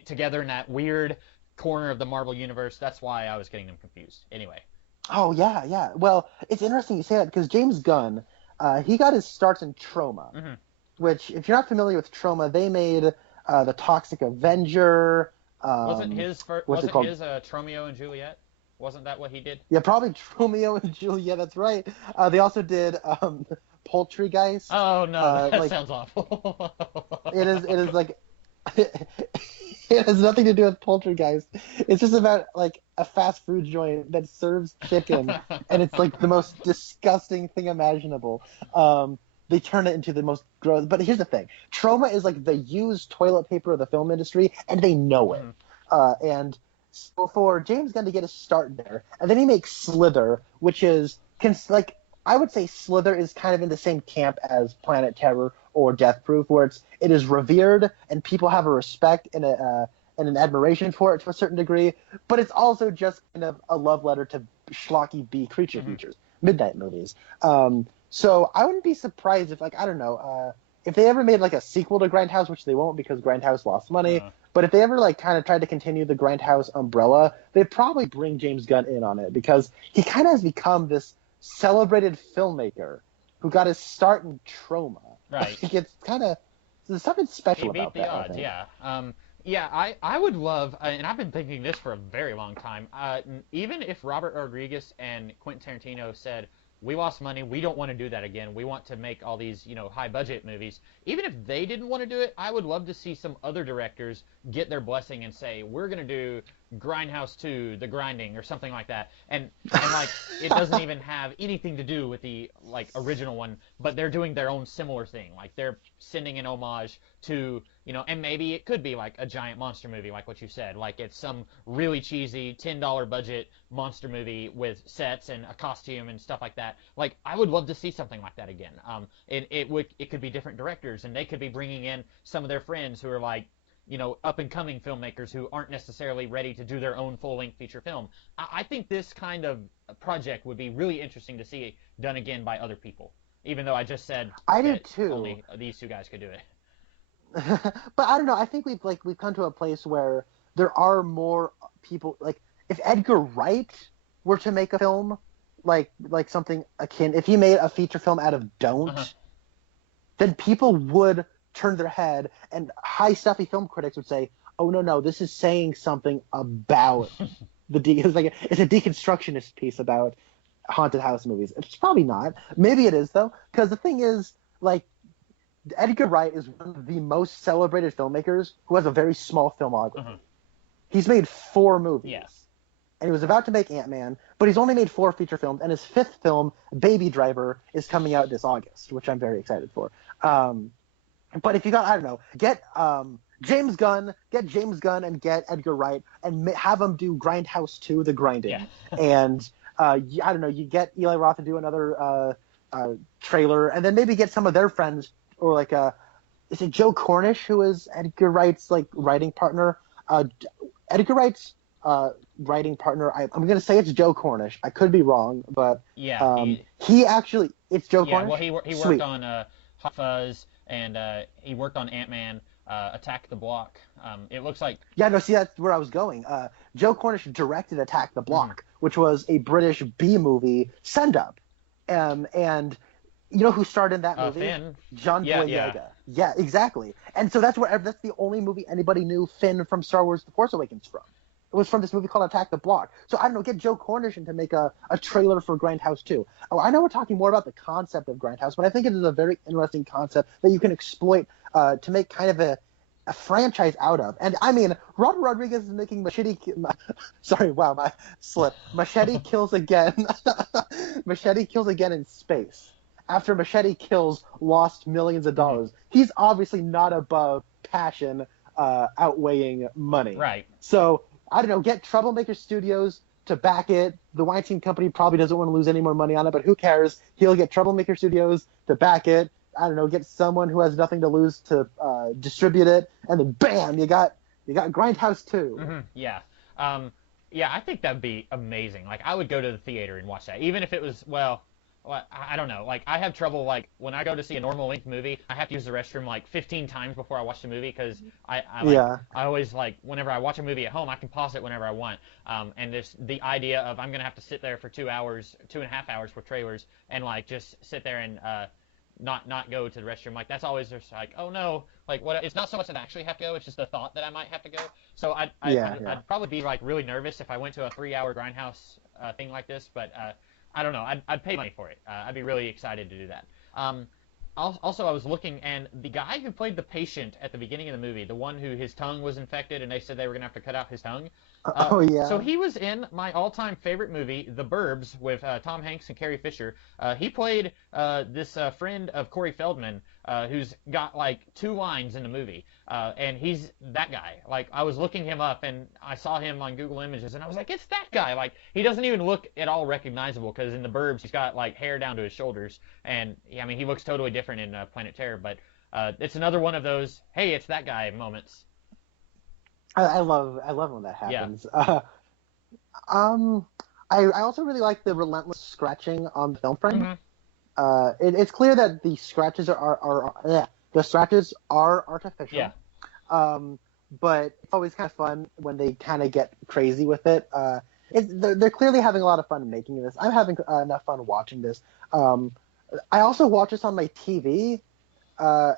together in that weird corner of the Marvel universe. That's why I was getting them confused. Anyway. Oh, yeah. Well, it's interesting you say that because James Gunn, he got his starts in Troma, mm-hmm. which, if you're not familiar with Troma, they made The Toxic Avenger. Wasn't his Tromeo and Juliet? Wasn't that what he did? Yeah, probably Tromeo and Juliet, that's right. They also did Poultrygeist. Oh no, that Like sounds awful. it is like it has nothing to do with Poultrygeist. It's just about like a fast food joint that serves chicken, and it's like the most disgusting thing imaginable. They turn it into the most gross. But here's the thing: Troma is like the used toilet paper of the film industry, and they know it. And so for James Gunn to get a start there, and then he makes Slither, which is like I would say Slither is kind of in the same camp as Planet Terror or Death Proof, where it is revered and people have a respect and an admiration for it to a certain degree, but it's also just kind of a love letter to schlocky B creature features, midnight movies. So I wouldn't be surprised if, like, I don't know, if they ever made like a sequel to Grindhouse, which they won't because Grindhouse lost money. But if they ever like kind of tried to continue the Grindhouse umbrella, they'd probably bring James Gunn in on it because he kind of has become this celebrated filmmaker who got his start in Troma. Right. It's kind of there's something special He about beat the that. odds, yeah. Yeah, I would love, and I've been thinking this for a very long time, even if Robert Rodriguez and Quentin Tarantino said, we lost money, we don't want to do that again, we want to make all these, high-budget movies, even if they didn't want to do it, I would love to see some other directors get their blessing and say, we're going to do Grindhouse 2, The Grinding, or something like that, and like, it doesn't even have anything to do with the, like, original one, but they're doing their own similar thing, like, they're sending an homage to, and maybe it could be like a giant monster movie, like what you said, like it's some really cheesy $10 budget monster movie with sets and a costume and stuff like that. Like, I would love to see something like that again. It could be different directors, and they could be bringing in some of their friends who are like, up and coming filmmakers who aren't necessarily ready to do their own full length feature film. I think this kind of project would be really interesting to see done again by other people. Even though I just said I do too. Only these two guys could do it. But I don't know. I think we've come to a place where there are more people. Like if Edgar Wright were to make a film, like something akin, if he made a feature film out of Don't, then people would turn their head, and high stuffy film critics would say, "Oh no, this is saying something about it's a deconstructionist piece about haunted house movies." It's probably not. Maybe it is though, because the thing is, like, Edgar Wright is one of the most celebrated filmmakers who has a very small filmography. He's made 4 movies. Yes. And he was about to make Ant-Man, but he's only made 4 feature films, and his 5th film, Baby Driver, is coming out this August, which I'm very excited for. But if you got, I don't know, get James Gunn and get Edgar Wright, and have them do Grindhouse 2, The Grinding. Yeah. And, I don't know, you get Eli Roth to do another trailer, and then maybe get some of their friends, or like is it Joe Cornish who is Edgar Wright's like writing partner? Edgar Wright's writing partner. I'm gonna say it's Joe Cornish. I could be wrong, but yeah, he actually it's Joe Cornish. Well, he worked on Hot Fuzz, and he worked on Ant-Man, Attack the Block. It looks like See, that's where I was going. Joe Cornish directed Attack the Block, which was a British B movie send up, and. You know who starred in that movie? Finn. John Boyega. Yeah, exactly. And so that's the only movie anybody knew Finn from Star Wars: The Force Awakens from. It was from this movie called Attack the Block. So I don't know, get Joe Cornish in to make a trailer for Grindhouse 2. Oh, I know we're talking more about the concept of Grindhouse, but I think it is a very interesting concept that you can exploit to make kind of a franchise out of. And I mean, Robert Rodriguez is making Machete Kills Again. Machete Kills Again in space. After Machete Kills lost millions of dollars. He's obviously not above passion outweighing money. Right. So, I don't know, get Troublemaker Studios to back it. The Weinstein Company probably doesn't want to lose any more money on it, but who cares? He'll get Troublemaker Studios to back it. I don't know, get someone who has nothing to lose to distribute it, and then bam, you got Grindhouse 2. Yeah. I think that'd be amazing. Like, I would go to the theater and watch that, even if it was, well, I don't know. Like, I have trouble, like, when I go to see a normal-length movie, I have to use the restroom, like, 15 times before I watch the movie, because I always, like, whenever I watch a movie at home, I can pause it whenever I want. And there's the idea of I'm going to have to sit there for 2.5 hours for trailers, and, like, just sit there and not go to the restroom. Like, that's always just, like, oh, no. Like, what? It's not so much that I actually have to go, it's just the thought that I might have to go. So I'd probably be, like, really nervous if I went to a 3-hour Grindhouse thing like this, but I don't know. I'd pay money for it. I'd be really excited to do that. Also, I was looking, and the guy who played the patient at the beginning of the movie, the one who his tongue was infected, and they said they were gonna have to cut out his tongue. Oh So yeah. he was in my all-time favorite movie, The Burbs, with Tom Hanks and Carrie Fisher. He played this friend of Corey Feldman, who's got like 2 lines in the movie, and he's that guy. Like I was looking him up, and I saw him on Google Images, and I was like, it's that guy. Like he doesn't even look at all recognizable because in The Burbs he's got like hair down to his shoulders, and I mean he looks totally different in Planet Terror. But it's another one of those, hey, it's that guy moments. I love when that Yeah. happens. I also really like the relentless scratching on the film frame. It's clear that the scratches the scratches are artificial. Yeah. But it's always kind of fun when they kind of get crazy with it. They're clearly having a lot of fun making this. I'm having enough fun watching this. I also watch this on my TV.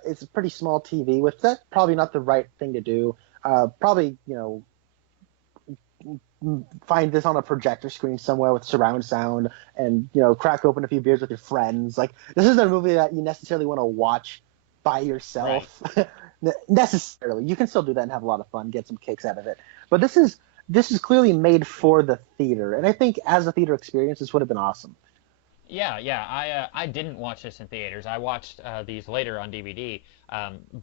It's a pretty small TV, which that's probably not the right thing to do. Probably, find this on a projector screen somewhere with surround sound and, crack open a few beers with your friends. Like, this isn't a movie that you necessarily want to watch by yourself. Right. Necessarily. You can still do that and have a lot of fun, get some kicks out of it. But this is clearly made for the theater. And I think as a theater experience, this would have been awesome. Yeah. I didn't watch this in theaters. I watched these later on DVD.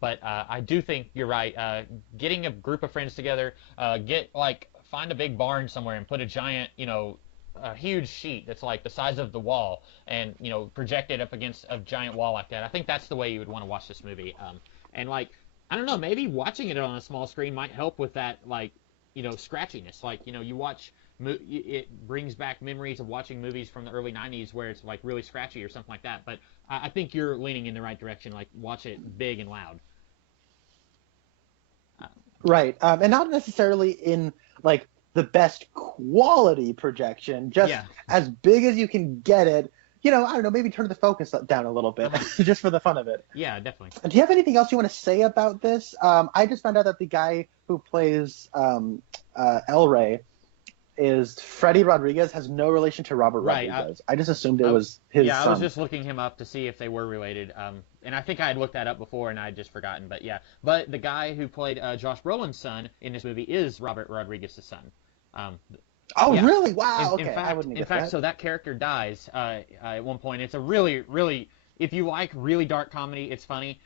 But I do think you're right. Getting a group of friends together, find a big barn somewhere and put a giant, a huge sheet that's like the size of the wall and, project it up against a giant wall like that. I think that's the way you would want to watch this movie. And like, I don't know, maybe watching it on a small screen might help with that, like, scratchiness. Like, you watch. It brings back memories of watching movies from the early 90s where it's like really scratchy or something like that. But I think you're leaning in the right direction. Like watch it big and loud. Right. And not necessarily in like the best quality projection, just as big as you can get it. I don't know, maybe turn the focus down a little bit just for the fun of it. Yeah, definitely. Do you have anything else you want to say about this? I just found out that the guy who plays El Rey is Freddie Rodriguez, has no relation to Robert Rodriguez. I just assumed it was his son. Yeah, I was just looking him up to see if they were related. And I think I had looked that up before and I had just forgotten. But yeah, but the guy who played Josh Brolin's son in this movie is Robert Rodriguez's son. Really? Wow. In Okay, fact, I wouldn't get that. So that character dies at one point. It's a really, really, if you like really dark comedy, it's funny.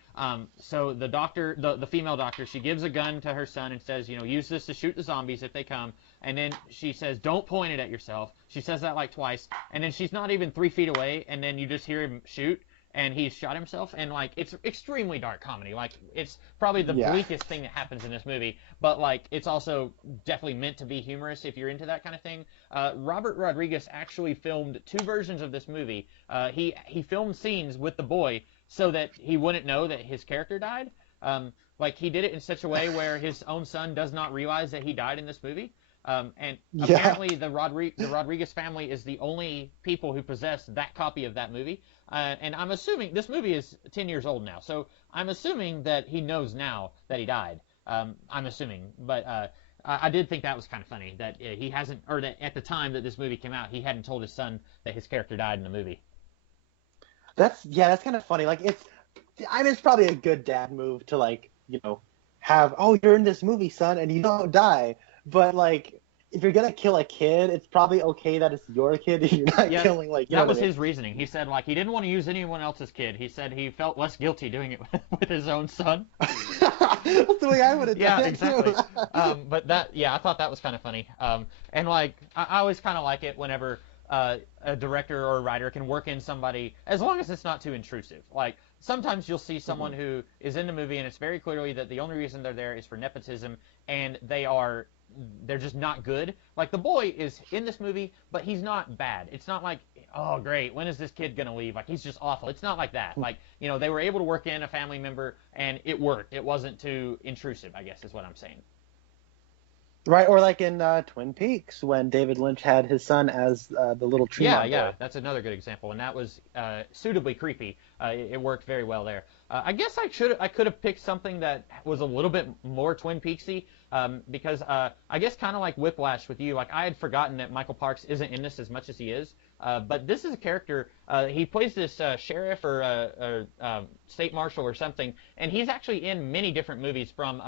So the doctor, the female doctor, she gives a gun to her son and says, use this to shoot the zombies if they come. And then she says, don't point it at yourself. She says that like twice. And then she's not even 3 feet away. And then you just hear him shoot. And he's shot himself. And, like, it's extremely dark comedy. Like, it's probably the bleakest thing that happens in this movie. But, like, it's also definitely meant to be humorous if you're into that kind of thing. Robert Rodriguez actually filmed 2 versions of this movie. He filmed scenes with the boy so that he wouldn't know that his character died. Like, he did it in such a way where his own son does not realize that he died in this movie. And apparently the Rodriguez family is the only people who possess that copy of that movie. And I'm assuming this movie is 10 years old now, so I'm assuming that he knows now that he died. I'm assuming, but I did think that was kind of funny that he hasn't, or that at the time that this movie came out, he hadn't told his son that his character died in the movie. That's kind of funny. Like it's probably a good dad move to like have you're in this movie, son, and you don't die. But like, if you're gonna kill a kid, it's probably okay that it's your kid and you're not killing like. That was his reasoning. He said like he didn't want to use anyone else's kid. He said he felt less guilty doing it with his own son. That's the way I would have done it exactly. too. But I thought that was kind of funny. And like I always kind of like it whenever a director or a writer can work in somebody as long as it's not too intrusive. Like sometimes you'll see someone who is in the movie and it's very clearly that the only reason they're there is for nepotism and they're just not good. Like the boy is in this movie, but he's not bad. It's not like, oh great, when is this kid gonna leave? Like he's just awful. It's not like that. Like they were able to work in a family member and it worked. It wasn't too intrusive, I guess is what I'm saying. Right, or like in Twin Peaks when David Lynch had his son as the little tree. Yeah, that's another good example, and that was suitably creepy. It worked very well there. I guess I could have picked something that was a little bit more Twin Peaksy, because I guess kind of like Whiplash with you. Like I had forgotten that Michael Parks isn't in this as much as he is. But this is a character. He plays this sheriff or state marshal or something, and he's actually in many different movies from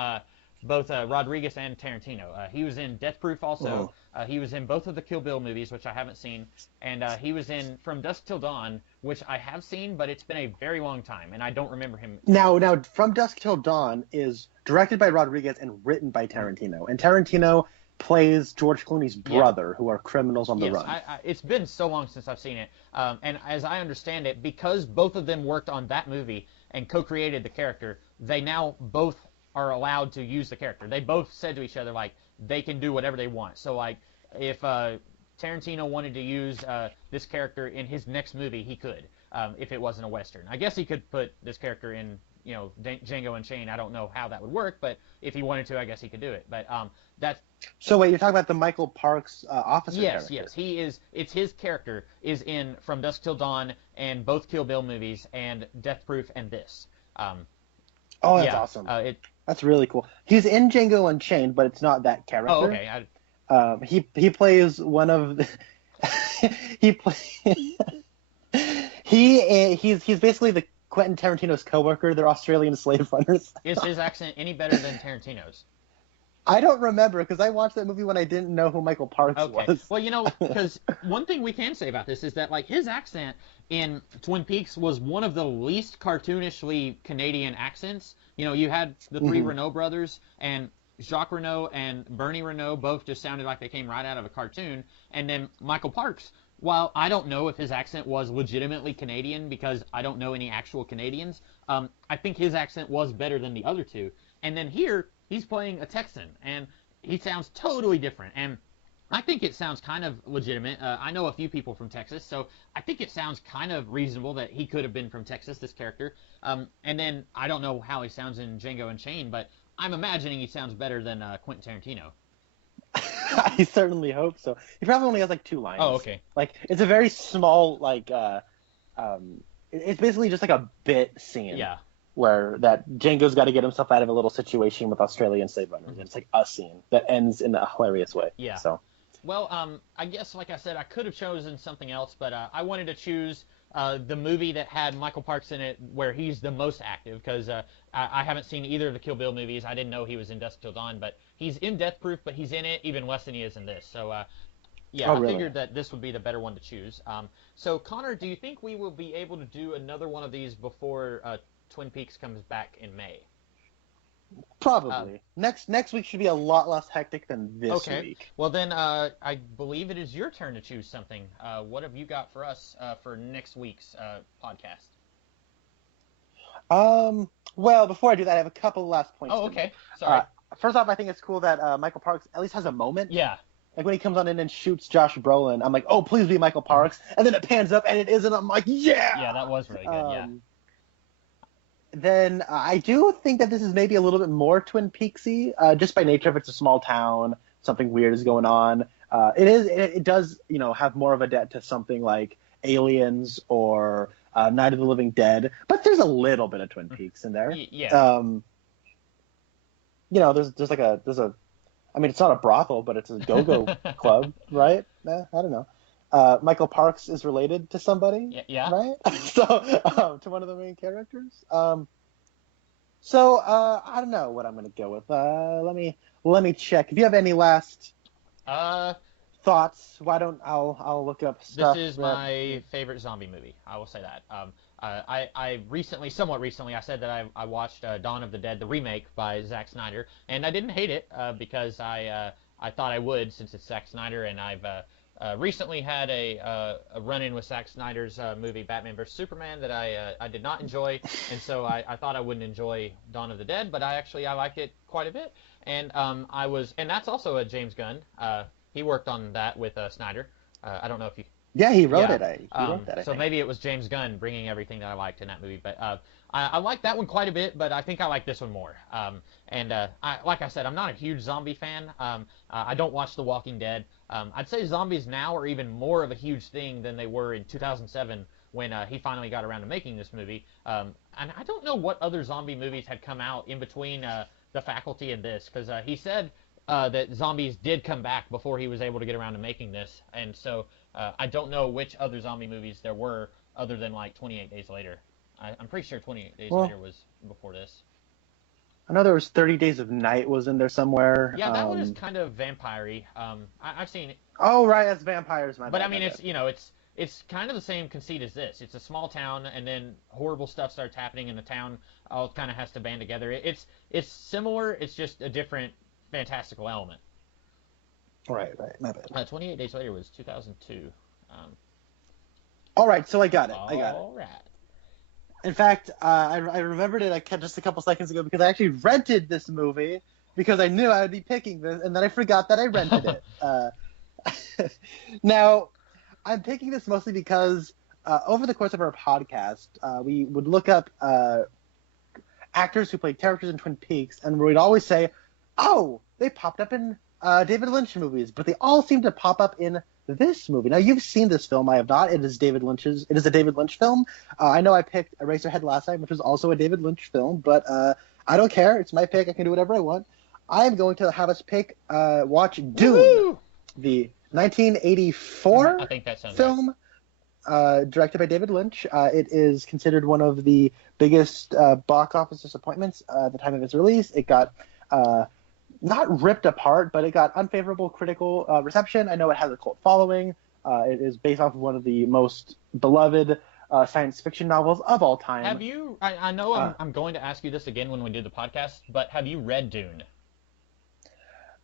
both Rodriguez and Tarantino. He was in Death Proof also. He was in both of the Kill Bill movies, which I haven't seen, and he was in From Dusk Till Dawn, which I have seen, but it's been a very long time, and I don't remember him. Now, From Dusk Till Dawn is directed by Rodriguez and written by Tarantino, and Tarantino plays George Clooney's brother, who are criminals on the run. It's been so long since I've seen it, and as I understand it, because both of them worked on that movie and co-created the character, they now both are allowed to use the character. They both said to each other, like, they can do whatever they want. So, like, if Tarantino wanted to use this character in his next movie, he could, if it wasn't a Western. I guess he could put this character in, Django Unchained. I don't know how that would work, but if he wanted to, I guess he could do it. But that's... So wait, you're talking about the Michael Parks officer character? Yes. He is. It's his character is in From Dusk Till Dawn and both Kill Bill movies and Death Proof and this. That's awesome. That's really cool. He's in Django Unchained, but it's not that character. Oh, okay. He plays one of the he's basically the Quentin Tarantino's coworker. They're Australian slave runners. Is his accent any better than Tarantino's? I don't remember because I watched that movie when I didn't know who Michael Parks was. Well, because one thing we can say about this is that, like, his accent in Twin Peaks was one of the least cartoonishly Canadian accents. You had the three Renault brothers, and Jacques Renault and Bernie Renault both just sounded like they came right out of a cartoon. And then Michael Parks, while I don't know if his accent was legitimately Canadian because I don't know any actual Canadians, I think his accent was better than the other two. And then here, he's playing a Texan, and he sounds totally different. And I think it sounds kind of legitimate. I know a few people from Texas, so I think it sounds kind of reasonable that he could have been from Texas, this character. And then I don't know how he sounds in Django Unchained, but I'm imagining he sounds better than Quentin Tarantino. I certainly hope so. He probably only has like 2 lines. Oh, okay. Like, it's a very small, like, it's basically just like a bit scene. Yeah. Where that Django's got to get himself out of a little situation with Australian slave runners. And it's like a scene that ends in a hilarious way. Yeah. So. Well, I guess, like I said, I could have chosen something else, but I wanted to choose the movie that had Michael Parks in it where he's the most active, because I haven't seen either of the Kill Bill movies. I didn't know he was in Dusk Till Dawn, but he's in Death Proof, but he's in it even less than he is in this. So, I figured that this would be the better one to choose. So, Connor, do you think we will be able to do another one of these before Twin Peaks comes back in May? Probably. Next week should be a lot less hectic than this week. Well, then I believe it is your turn to choose something. What have you got for us for next week's podcast? Well, before I do that, I have a couple last points. Oh, okay. Sorry. First off, I think it's cool that Michael Parks at least has a moment. Yeah. Like when he comes on in and shoots Josh Brolin, I'm like, oh, please be Michael Parks. And then it pans up and it isn't. I'm like, yeah! Yeah, that was really good, yeah. Then I do think that this is maybe a little bit more Twin Peaksy, just by nature of it's a small town, something weird is going on. It does, have more of a debt to something like Aliens or Night of the Living Dead, but there's a little bit of Twin Peaks in there. Yeah. There's I mean, it's not a brothel, but it's a go-go club, right? I don't know. Michael Parks is related to somebody, yeah. Right? So, to one of the main characters. I don't know what I'm going to go with. Let me check. If you have any last thoughts, why don't I'll look up stuff. This is my favorite zombie movie. I will say that. Somewhat recently, I said that I watched Dawn of the Dead, the remake by Zack Snyder, and I didn't hate it because I thought I would, since it's Zack Snyder, and I've recently had a run-in with Zack Snyder's movie Batman vs Superman that I did not enjoy, and so I thought I wouldn't enjoy Dawn of the Dead, but I liked it quite a bit, and and that's also a James Gunn. He worked on that with Snyder. I don't know if you. Yeah, he wrote it. He wrote that. So maybe it was James Gunn bringing everything that I liked in that movie, but I like that one quite a bit, but I think I like this one more. Like I said, I'm not a huge zombie fan. I don't watch The Walking Dead. I'd say zombies now are even more of a huge thing than they were in 2007 when he finally got around to making this movie. And I don't know what other zombie movies had come out in between The Faculty and this, because he said that zombies did come back before he was able to get around to making this, and so I don't know which other zombie movies there were other than like 28 Days Later. I'm pretty sure 28 Days Later was before this. I know there was 30 Days of Night was in there somewhere. Yeah, that one is kind of vampire-y. I've seen. Oh right, that's vampires. But I mean, it's kind of the same conceit as this. It's a small town, and then horrible stuff starts happening in the town. All kind of has to band together. It's similar. It's just a different fantastical element. Right, my bad. 28 Days Later was 2002. All right, so I got it. All right. In fact, I remembered it just a couple seconds ago because I actually rented this movie because I knew I would be picking this, and then I forgot that I rented it. Now, I'm picking this mostly because over the course of our podcast, we would look up actors who played characters in Twin Peaks, and we'd always say, oh, they popped up in David Lynch movies, but they all seem to pop up in this movie. Now, you've seen this film. I have not. It is a David Lynch film. I know I picked Eraserhead last time, which was also a David Lynch film, but I don't care. It's my pick. I can do whatever I want. I am going to have us watch Dune, Woo! The 1984 I think that sounds film, directed by David Lynch. It is considered one of the biggest box office disappointments at the time of its release. It got not ripped apart, but it got unfavorable critical reception. I know it has a cult following. It is based off of one of the most beloved science fiction novels of all time. Have you? I know I'm going to ask you this again when we do the podcast, but have you read Dune?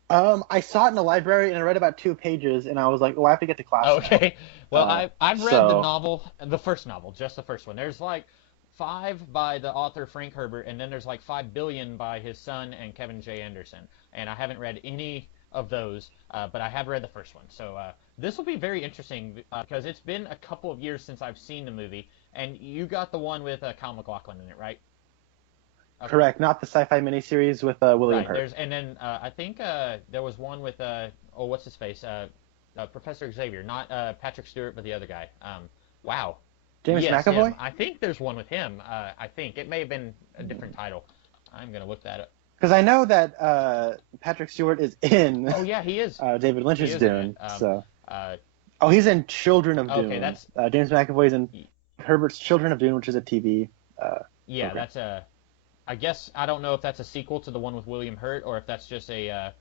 I saw it in the library and I read about 2 pages, and I was like, "Oh, I have to get to class." Okay. Well, I've read the novel, the first novel, just the first one. There's like 5 by the author Frank Herbert, and then there's like 5 billion by his son and Kevin J. Anderson. And I haven't read any of those, but I have read the first one. So this will be very interesting because it's been a couple of years since I've seen the movie, and you got the one with Kyle MacLachlan in it, right? Okay. Correct, not the sci-fi miniseries with William Hurt. And then I think there was one with what's his face? Professor Xavier, not Patrick Stewart, but the other guy. Wow. James McAvoy? Him. I think there's one with him. I think it may have been a different title. I'm gonna look that up. Because I know that Patrick Stewart is in. Oh yeah, he is. David Lynch's Dune. He's in Children of Dune. Okay, that's James McAvoy's in Herbert's Children of Dune, which is a TV. Yeah, program. that's I guess I don't know if that's a sequel to the one with William Hurt or if that's just a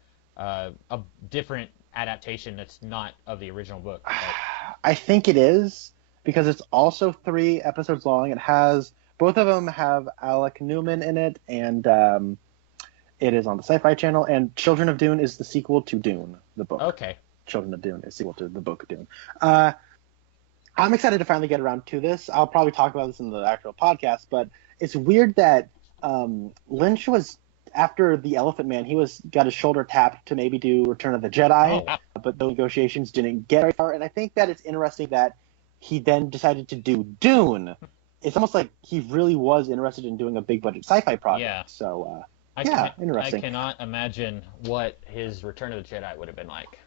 different adaptation that's not of the original book. But... I think it is because it's also 3 episodes long. It has both of them have Alec Newman in it, and it is on the Sci-Fi Channel. And Children of Dune is the sequel to Dune, the book. Okay. Children of Dune is sequel to the book Dune. I'm excited to finally get around to this. I'll probably talk about this in the actual podcast, but it's weird that Lynch was, after The Elephant Man, he got his shoulder tapped to maybe do Return of the Jedi, but the negotiations didn't get very far. And I think that it's interesting that he then decided to do Dune. It's almost like he really was interested in doing a big budget sci-fi project. Yeah. So, I interesting. cannot imagine what his Return of the Jedi would have been like.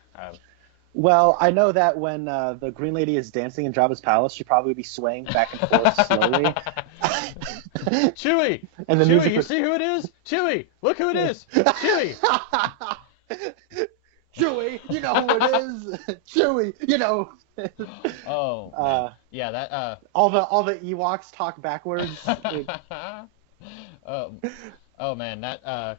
Well, I know that when the Green Lady is dancing in Jabba's palace, she probably would be swaying back and forth slowly. Chewie! And the Chewie, you see who it is? Chewie! Look who it is! Chewie! Chewie, you know who it is! Chewie, you know. Oh. Yeah, that. All the Ewoks talk backwards. Oh man, that.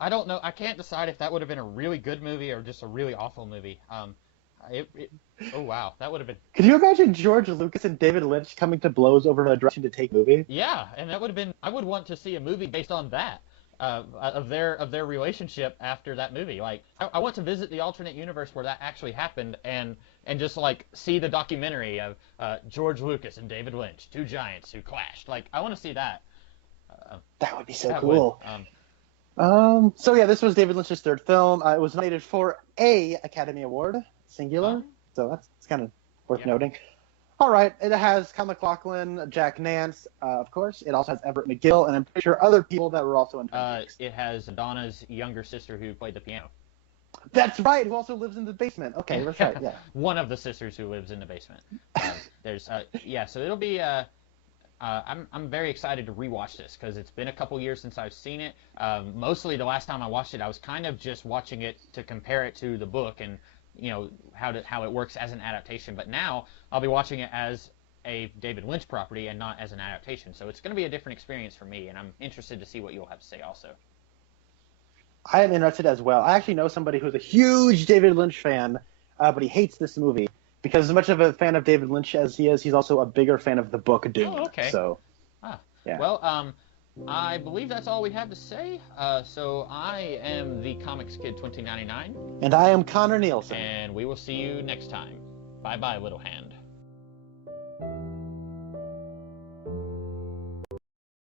I don't know. I can't decide if that would have been a really good movie or just a really awful movie. Oh wow, that would have been. Could you imagine George Lucas and David Lynch coming to blows over a direction to take movie? Yeah, and that would have been. I would want to see a movie based on that, of their relationship after that movie. Like, I want to visit the alternate universe where that actually happened, and just like see the documentary of George Lucas and David Lynch, 2 giants who clashed. Like, I want to see that. That would be so cool. Would, So yeah, this was David Lynch's 3rd film. It was nominated for a Academy Award, singular. So that's kind of worth noting. All right, it has Kyle MacLachlan, Jack Nance, of course. It also has Everett McGill, and I'm pretty sure other people that were also in Twin Peaks. It has Donna's younger sister who played the piano. That's right, who also lives in the basement. Okay, that's right, yeah. One of the sisters who lives in the basement. So it'll be... I'm very excited to rewatch this because it's been a couple years since I've seen it. Mostly the last time I watched it, I was kind of just watching it to compare it to the book and how it works as an adaptation. But now I'll be watching it as a David Lynch property and not as an adaptation. So it's going to be a different experience for me, and I'm interested to see what you'll have to say also. I am interested as well. I actually know somebody who's a huge David Lynch fan, but he hates this movie because as much of a fan of David Lynch as he is, he's also a bigger fan of the book Dune. Oh, okay. So, yeah. Well, I believe that's all we have to say. So I am the Comics Kid 2099. And I am Connor Nielsen. And we will see you next time. Bye-bye, little hand.